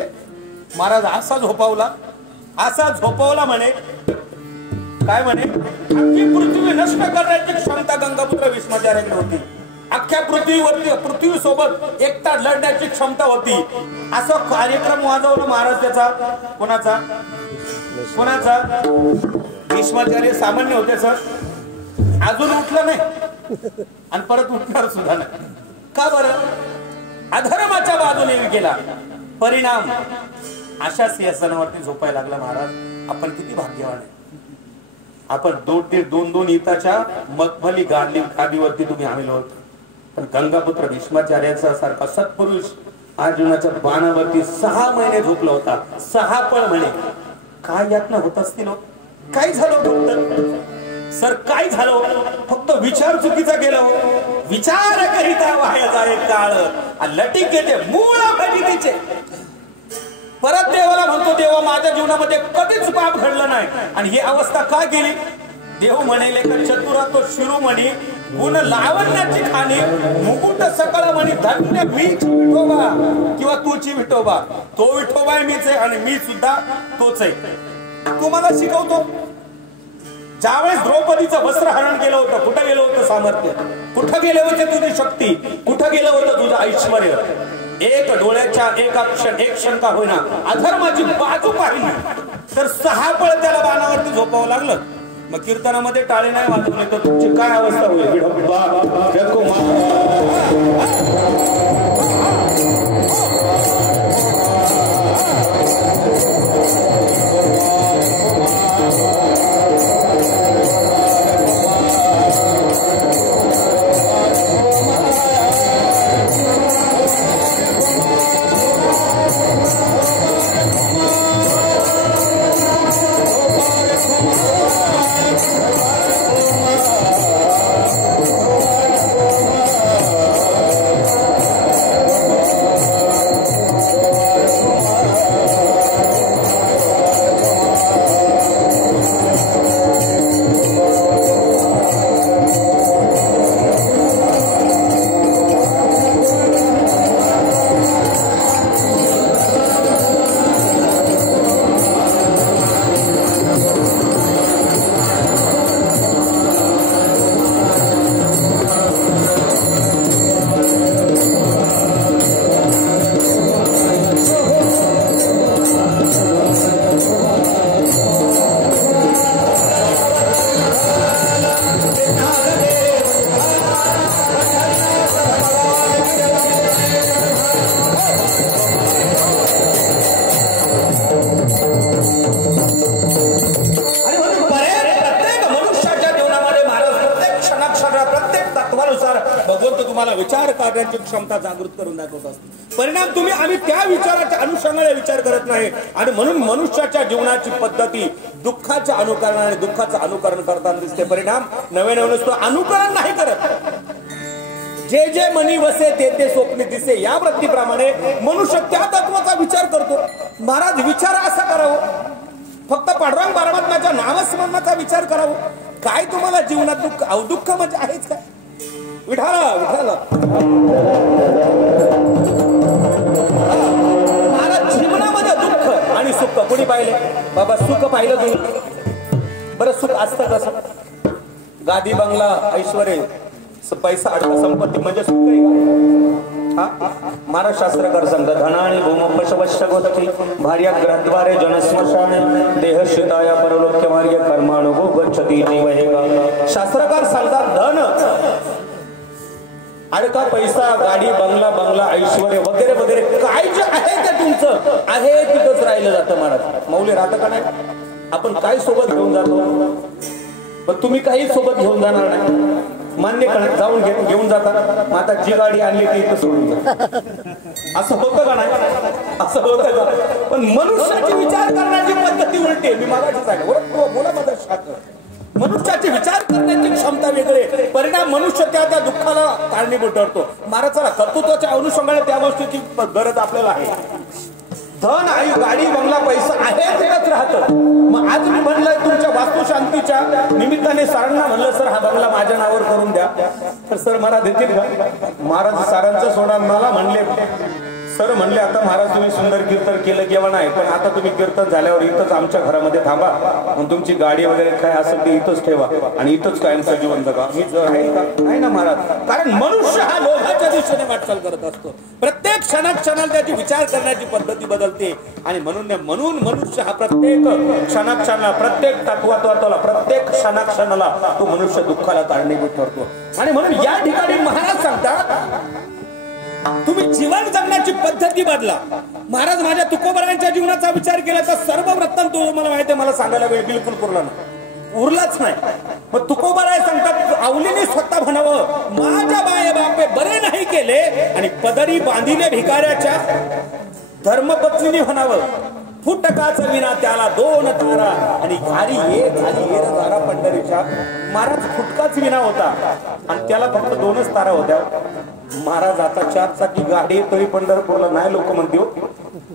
महाराज असा झोपवला म्हणे काय म्हणे अख्खी पृथ्वी नष्ट करण्याची क्षमता गंगापुत्र भीष्माचार्याकडे होती. अख्ख्या पृथ्वी सोबत एकटा लढण्याची क्षमता होती. असा कार्यक्रम वाजवला महाराज त्याचा. कोणाचा भीष्माचार्य सामान्य होते सर, अजून उठलं नाही आणि परत उठणार सुद्धा नाही. का बरं? अधर्माच्या बाजूने गेला. परिणाम अशा सिंहासनावरती झोपायला लागला. महाराज आपण किती भाग्यवान आहे. आपण 2 इताच्या मखमली गादीवरती तुम्ही आलेलो होतो, पण गंगापुत्र भीष्माचार्याचा सारखा सत्पुरुष अर्जुनाच्या बाणावरती 6 महिने झोपला होता. 6 पळ म्हणे. काय यातना होत असतील? काय झालं फक्त सर? काय झालं? फक्त विचार चुकीचा केला. विचार करिता वाया जाय काळ लटिकेचे मूळ फजितीचे. परत देवाला म्हणतो देवा माझ्या जीवनामध्ये कधीच पाप घडलं नाही आणि ही अवस्था का केली? देव म्हणेले का चतुरा तो शिरोमणी गुण लावण्याची खाणी मुकुट सकळ म्हणी धन्य मीच विठोबा किंवा तूची विठोबा. तो विठोबा आहे मीच आहे आणि मी सुद्धा तोच आहे. तुम्हाला शिकवतो. ज्यावेळेस द्रौपदीचं वस्त्रहरण केलं होतं, कुठं गेलं होतं सामर्थ्य, कुठं गेले होते तुझी शक्ती, कुठं गेलं होतं तुझं ऐश्वर्य. एक डोळ्याच्या एक क्षण का होईना अधर्माची बाजू पाहिली तर 6 पळ त्याला बाणावरती झोपावं लागलं. मग कीर्तनामध्ये टाळे नाही वाजवले तर तुमची काय अवस्था होईल. विचार करण्याची क्षमता जागृत करून दाखवत असतो. परिणाम तुम्ही आम्ही त्या विचाराच्या अनुषंगाने विचार करत नाही आणि म्हणून मनुष्याच्या जीवनाची पद्धती दुःखाच्या अनुकरणाने दुःखाचं अनुकरण करताना दिसते. परिणाम नवे नुसतं अनुकरण नाही करत. जे जे मनी वसे ते ते स्वप्ने दिसे या वृत्तीप्रमाणे मनुष्य त्या तत्वाचा विचार करतो. महाराज विचार असा करावं, फक्त पांडुरंग परमात्म्याच्या नामस्मरणाचा विचार करावं. काय तुम्हाला जीवनात दुःख अवदुःख म्हणजे आहेच काय. विठाला विठाला महाराज जीवनामध्ये दुःख आणि सुख कुणी पाहिले बाबा. सुख पाहिलं तुम्ही बरं. सुख असतं कसं. गादी बंगला ऐश्वर्य पैसा अडका संपत्ती म्हणजे सुख आहे. महाराज शास्त्रकार सांगतात धनाणी भूम पशवश्यगोदकी भार्या ग्रहद्वारे जनस्मशाने देह शिताया परलोक्य मार्ग कर्मानुभव गच्छती जीवहेगा. शास्त्रकार सांगतात धन अडका पैसा गाडी बंगला ऐश्वर्य वगैरे वगैरे काय जे आहे ते तुमचं आहे तिथंच राहिलं जातं. महाराज मौल्य राहतं का नाही. आपण काय सोबत घेऊन जातो पण तुम्ही काही सोबत घेऊन जाणार नाही. मान्य करा जाऊन घेऊन जातात. आता जी गाडी आणली ती इथं सोडून जातात. असं होतं का नाही. असं होतं का. पण मनुष्याची विचार करण्याची पद्धती उलटी. मी मागायचं सांगितलं बोला माझा शास्त्र. मनुष्याची विचार करण्याची क्षमता वेगळे. परिणाम मनुष्य त्या दुःखाला कारणीभूत ठरतो. महाराज चला कर्तृत्वाच्या अनुषंगाने त्या गोष्टीची गरज आपल्याला आहे. धन आई गाडी बंगला पैसा आहे तेच राहतं. मग आज मी म्हणलं तुमच्या वास्तुशांतीच्या निमित्ताने सरांना म्हणलं सर हा बंगला माझ्या नावावर करून द्या तर सर मला देतील का. महाराज सरांचं सोडा मला म्हणले सर म्हणले आता महाराज तुम्ही सुंदर कीर्तन केलं किंवा नाही पण आता तुम्ही कीर्तन झाल्यावर इथंच आमच्या घरामध्ये थांबा. मग तुमची गाडी वगैरे काय असेल ते इथंच ठेवा आणि इथंच कायमचं जीवन जगा. मी आहे का नाही ना महाराज. कारण मनुष्य हा लोभाच्या दिशेने वाटचाल करत असतो. प्रत्येक क्षणाला त्याची विचार करण्याची पद्धती बदलते आणि म्हणून मनुष्य हा प्रत्येक क्षणाला प्रत्येक तत्वाला प्रत्येक क्षणाला तो मनुष्य दुःखाला कारणीभूत ठरतो. आणि म्हणून या ठिकाणी महाराज सांगतात तुम्ही जीवन जगण्याची पद्धती बदला. महाराज माझ्या तुकोबरायांच्या जीवनाचा विचार केला तर सर्व वृत्तांत तुम्हाला माहिती आहे. मला सांगायला वेळ बिलकुल उरलाच नाही. मग तुकोबराय सांगतात आवलीने स्वतः म्हणावं माझ्या बाय बापे बरे नाही केले आणि पदरी बांधिले भिकाऱ्याच्या धर्मपत्नीने म्हणावं फुटकाचं विना त्याला 2 तारा आणि घारी ये तारा पंढरीच्या. महाराज फुटकाच विना होता आणि त्याला फक्त 2च तारा होत्या. महाराज आता 4 चाकी गाडी तरी पंढरपूरला नाही लोक म्हणते.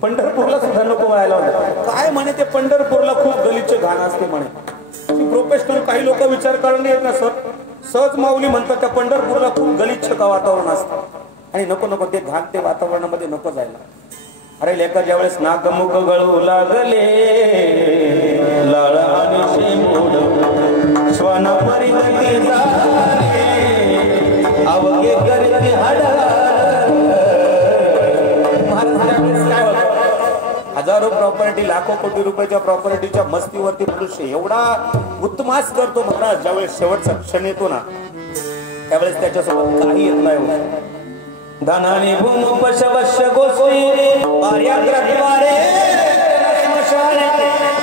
पंढरपूरला सुद्धा नको व्हायला होतं. काय म्हणे ते पंढरपूरला खूप गलीचे घाण असते म्हणे. प्रोफेशनल काही लोक विचार करणे येत ना सर, सहज माऊली म्हणतात त्या पंढरपूरला खूप गलिच्छ का वातावरण असतं आणि नको नको ते घाण ते वातावरणामध्ये नको जायला. अरे लेका ज्यावेळेस नागमुख गळू लागले लाळ आणि शेंबूड श्वान परिणती झाले अवघे करते हाड. हजारो प्रॉपर्टी लाखो कोटी रुपयाच्या प्रॉपर्टीच्या मस्तीवरती मनुष्य एवढा उत्मास करतो महाराज, ज्यावेळेस शेवटचा क्षण येतो ना त्यावेळेस त्याच्यासोबत काही येत नाही. धनाने भूम पशवश्य गोष्टी भार्याद्वारे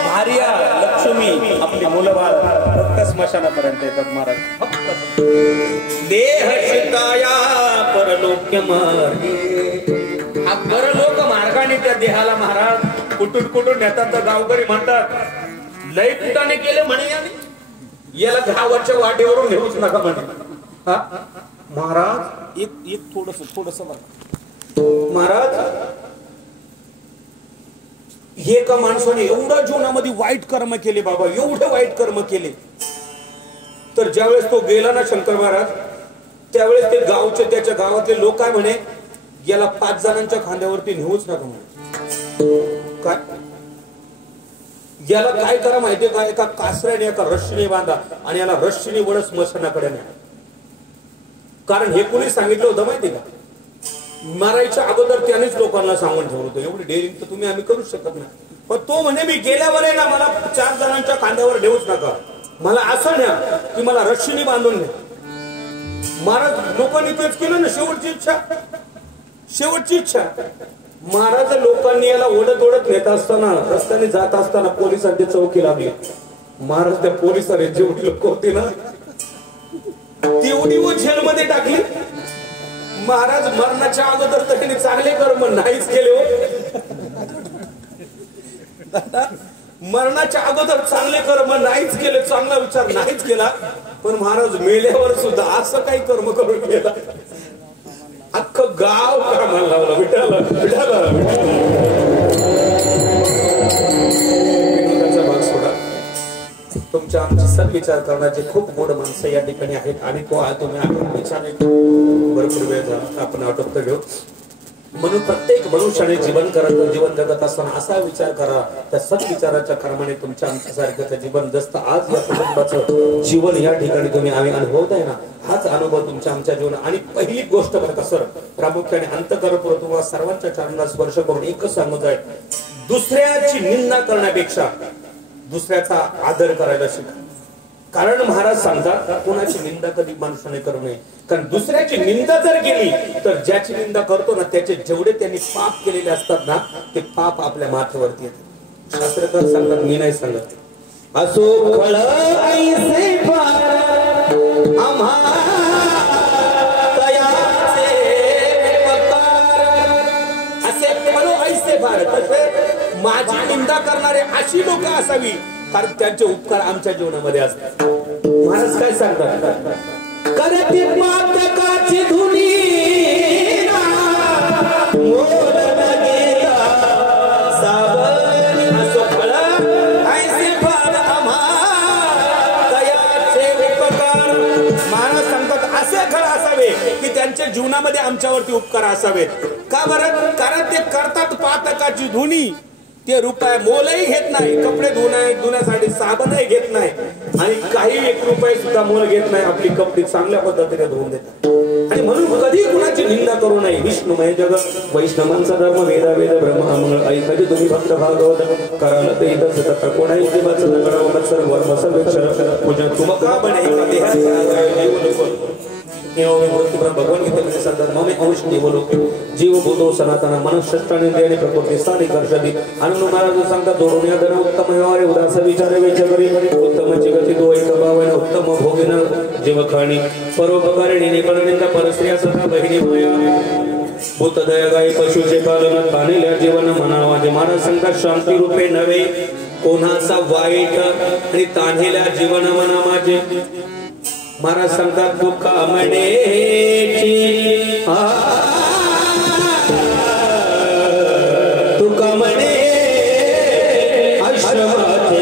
भार्या लक्ष्मी आपली मुलं बाळ फक्त स्मशानापर्यंत येतात महाराज. देह शिकाया परलोक्य मार्गे, हा परलोक मार्गाने त्या देहाला महाराज कुठून कुठून नेतात. तर गावकरी म्हणतात लय पिटाने केले म्हणे याला गावाच्या वाटेवरून नेऊच नका म्हणे. महाराज एक थोडस महाराज हे का माणसाने एवढ्या जीवनामध्ये वाईट कर्म केले बाबा, एवढे वाईट कर्म केले. तर ज्यावेळेस तो गेला ना शंकर महाराज त्यावेळेस ते गावचे त्याच्या गावातले लोक काय म्हणे याला 5 जणांच्या खांद्यावरती नेऊच नका म्हणे. काय याला काय करा माहितीये का, एका कासऱ्याने एका रश्मीने बांधा आणि याला रश्मीने वळ स्मशानाकडे न्या. कारण हे कोणी सांगितलं होतं माहितीये का, मारायच्या अगोदर त्यानेच लोकांना सांगून ठेवलं होतं. एवढी डेअरिंग तर तुम्ही आम्ही करू शकत नाही. पण तो म्हणे मी गेल्यावर आहे ना मला 4 जणांच्या खांद्यावर ठेवूच नका, मला असं न्या की मला रश्मीने बांधून न्या. महाराज लोकांनी तेच केलं ना, शेवटची इच्छा. महाराज लोकांनी याला ओढत ओढत नेत असताना रस्त्याने जात असताना पोलिसांची चौकी लागली. महाराज त्या पोलिसांनी जेवढी लोक होती ना तेवढी व जेलमध्ये टाकली. महाराज मरणाच्या अगोदर तर त्यांनी चांगले कर्म नाहीच केले हो. मरणाच्या अगोदर चांगले कर्म नाहीच केले, चांगला विचार नाहीच केला. पण महाराज मेल्यावर सुद्धा असं काही कर्म करून गेला अख्खं गाव कामाला लावलं. विठाला विठाला विनोदाचा भाग सोडा. तुमच्या आमची सद्विचार करण्याचे खूप गोड माणसं या ठिकाणी आहेत आणि तो तुम्ही विचार भरपूर वेळ झाला आपण आटोपतो घेऊ. म्हणून प्रत्येक मनुष्याने जीवन जगत असताना असा विचार करा त्या सद्विचाराच्या कर्माने तुमच्या आमच्यासारखं जीवन जसं आज या कुटुंबाचं जीवन या ठिकाणी तुम्ही आम्ही अनुभवताय ना, हाच अनुभव तुमच्या आमच्या जीवनात. आणि पहिली गोष्ट बरं का सर, प्रामुख्याने अंतःकरणपूर्वक तुम्हाला सर्वांच्या चरणाला स्पर्श करून एकच सांगत आहे, दुसऱ्याची निंदा करण्यापेक्षा दुसऱ्याचा आदर करायला शिका. कारण महाराज सांगतात कोणाची निंदा कधी माणसाने करू नये. कारण दुसऱ्याची निंदा जर केली तर ज्याची निंदा करतो ना त्याचे जेवढे त्यांनी पाप केलेले असतात ना ते पाप आपल्या माथ्यावरती येते. शास्त्रकार सांगतात, मी नाही सांगत. असो फळ ऐसे फार आम्हा तयाचे पकार, असे फळ ऐसे फार माझी निंदा करणारे अशी लोक असावी कारण त्यांचे उपकार आमच्या जीवनामध्ये असतात. महाराज काय सांगतात, करते पातकाची धुनी मोल न गेला सावली, असो फळ ऐसे फार आम्हा तयाचे उपकार. महाराज सांगतात असे फळ असावे की त्यांच्या जीवनामध्ये आमच्यावरती उपकार असावेत. का बरं? कारण ते करतात पातकाची धुनी, ते रुपये मोलही घेत नाही, कपडे धुण्यासाठी साबणही घेत नाही आणि काही 1 रुपये सुद्धा मोल घेत नाही, आपली कपडे चांगल्या पद्धतीने धुवून देतात. आणि म्हणून कधी कुणाची निंदा करू नये. विष्णुमय जगत वैष्णवांचा धर्म वेदा वेद ब्रह्मांग ऐकते तुम्ही भक्त भागवत कराल ते इथं सतत कोणाही जीवाचं करावं सर्व सर्वेक्षण पूजा तुम का बने भगवान गीतेमध्ये सांगतात, ममे अंश देवलोके जीव भूतो सनातन मनःष्टाने प्रकृती स्थानिक कर्षदी. आणि महाराज सांगतात, जोडून या धन उत्तम व्यवहारे उदास विचारे वेचकरी उत्तम जगती तो एक भावना उत्तम भोगिन जीवखाणी परोपकारिणी निकळनिंदा परस्त्रिया सदा बहिणी माया भूतदया गाई पशुचे पालन पाणील्या जीवन म्हणावा. जे महाराज सांगतात, शांती रूपे नव्हे कोणाचा वाईट आणि तान्हेल्या जीवन म्हणा माझे. महाराज सांगतात, दुःख म्हणेची तुका म्हणे आश्रमाचे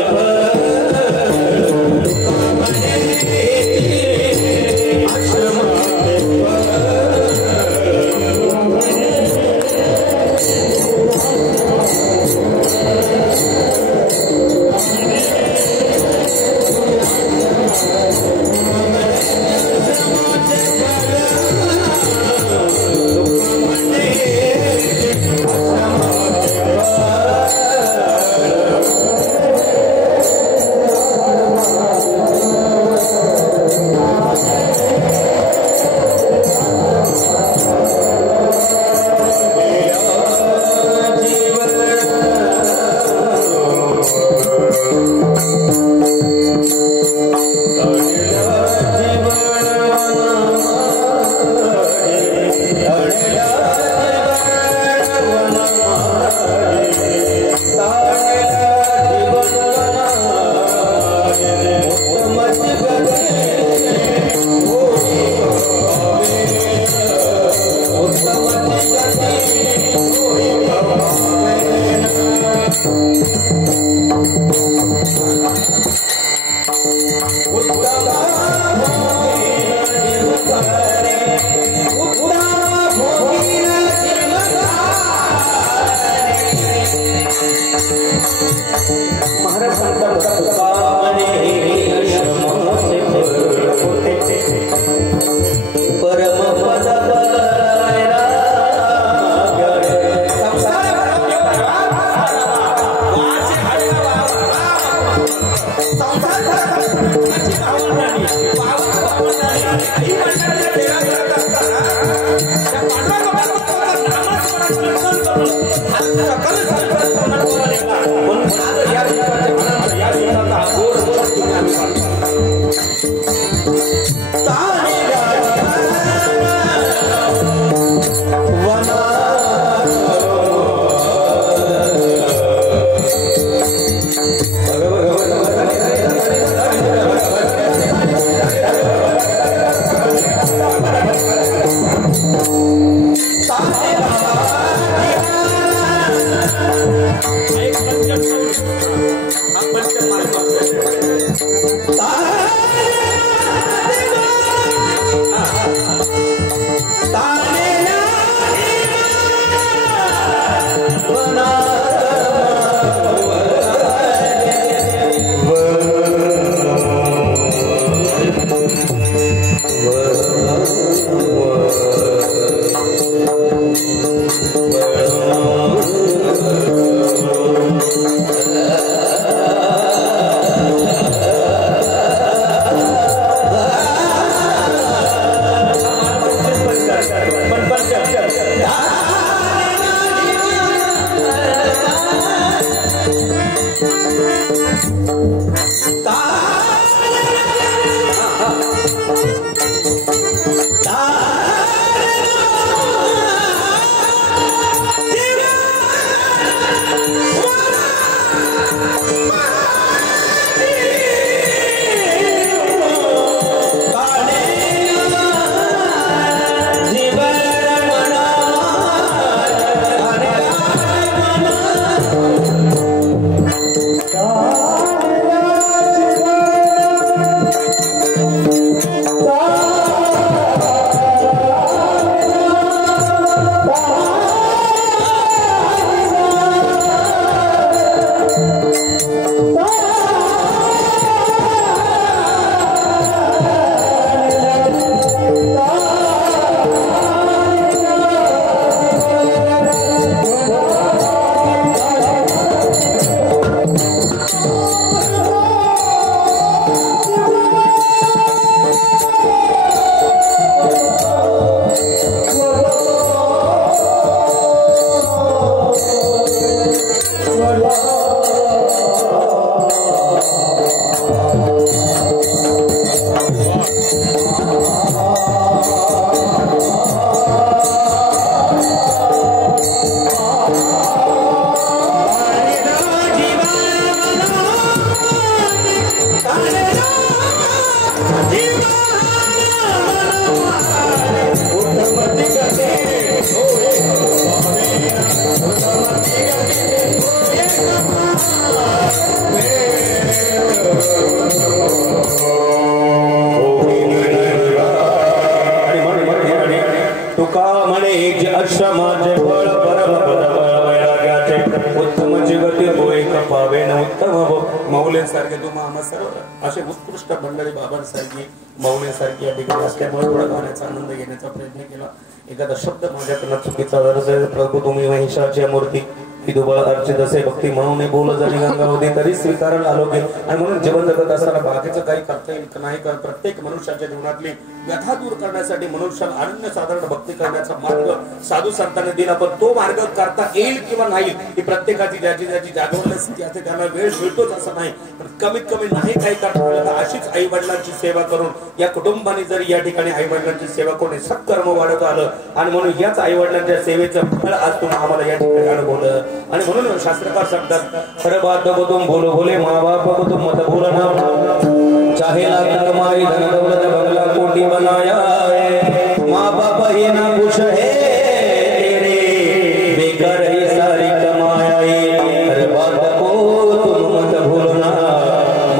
मौल्यांसारखे तुम्हाला सर्व असे उत्कृष्ट मंडळी बाबांसारखी मौल्यांसारखी या ठिकाणी असल्यामुळे थोडा गाण्याचा आनंद घेण्याचा प्रयत्न केला. एखादा शब्द माझ्याकडनं चुकीचा जर प्रभू तुम्ही महिषाची मूर्ती विदुबळ अर्चित असे भक्ती म्हणून बोल जरी गंगा होती तरी स्वीकारायला आलो गे. आणि म्हणून जीवन जगत असताना बाकीचं काही करता येईल नाही कर प्रत्येक मनुष्याच्या जीवनातली व्यथा दूर करण्यासाठी मनुष्याला अनन्य साधारण भक्ती करण्याचा मार्ग साधू संतांनी दिला. पण तो मार्ग करता येईल किंवा नाही ही प्रत्येकाची ज्याची ज्याची जागवलेली स्थिती असते त्यांना वेळ मिळतोच असं नाही. पण कमीत कमी नाही काही करता आलं तर अशीच आई वडिलांची सेवा करून या कुटुंबाने जरी या ठिकाणी आई वडिलांची सेवा करून सत्कर्म वाढवत आलं आणि म्हणून याच आई वडिलांच्या सेवेचं फळ आज तुम्ही आम्हाला या ठिकाणी अनुभवलं. आणि म्हणून शास्त्रकार शब्दात हर बात को तुम भूलो भोले माँ बाप को तुम मत भूलना चाहे लाख कमाई धन दौलत बंगला कोटी बनाया है माँ बाप ही ना खुश है तेरे बेकार ही सारी कमाया है. हर बात को तुम मत भूलना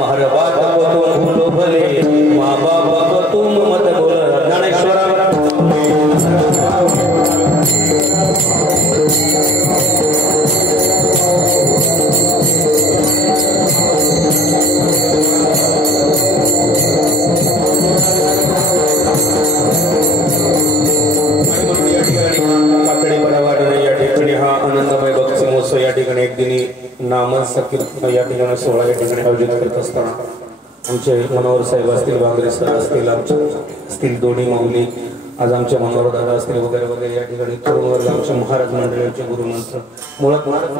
हर बात को तुम भूलो भले माँ बाप को तुम मत भूलना. ज्ञानेश्वर या ठिकाणी एक दिनी नाम संकीर्तन या ठिकाणी सोहळा या ठिकाणी आयोजित करत असताना आमचे मनोहर साहेब असतील बांगरे सर असतील आमचे असतील दोन्ही माऊली आज आमचे मनोहर दादा असतील वगैरे वगैरे या ठिकाणी तरुण वर्ग आमच्या महाराज मंडळाचे गुरुमंत्र मुळात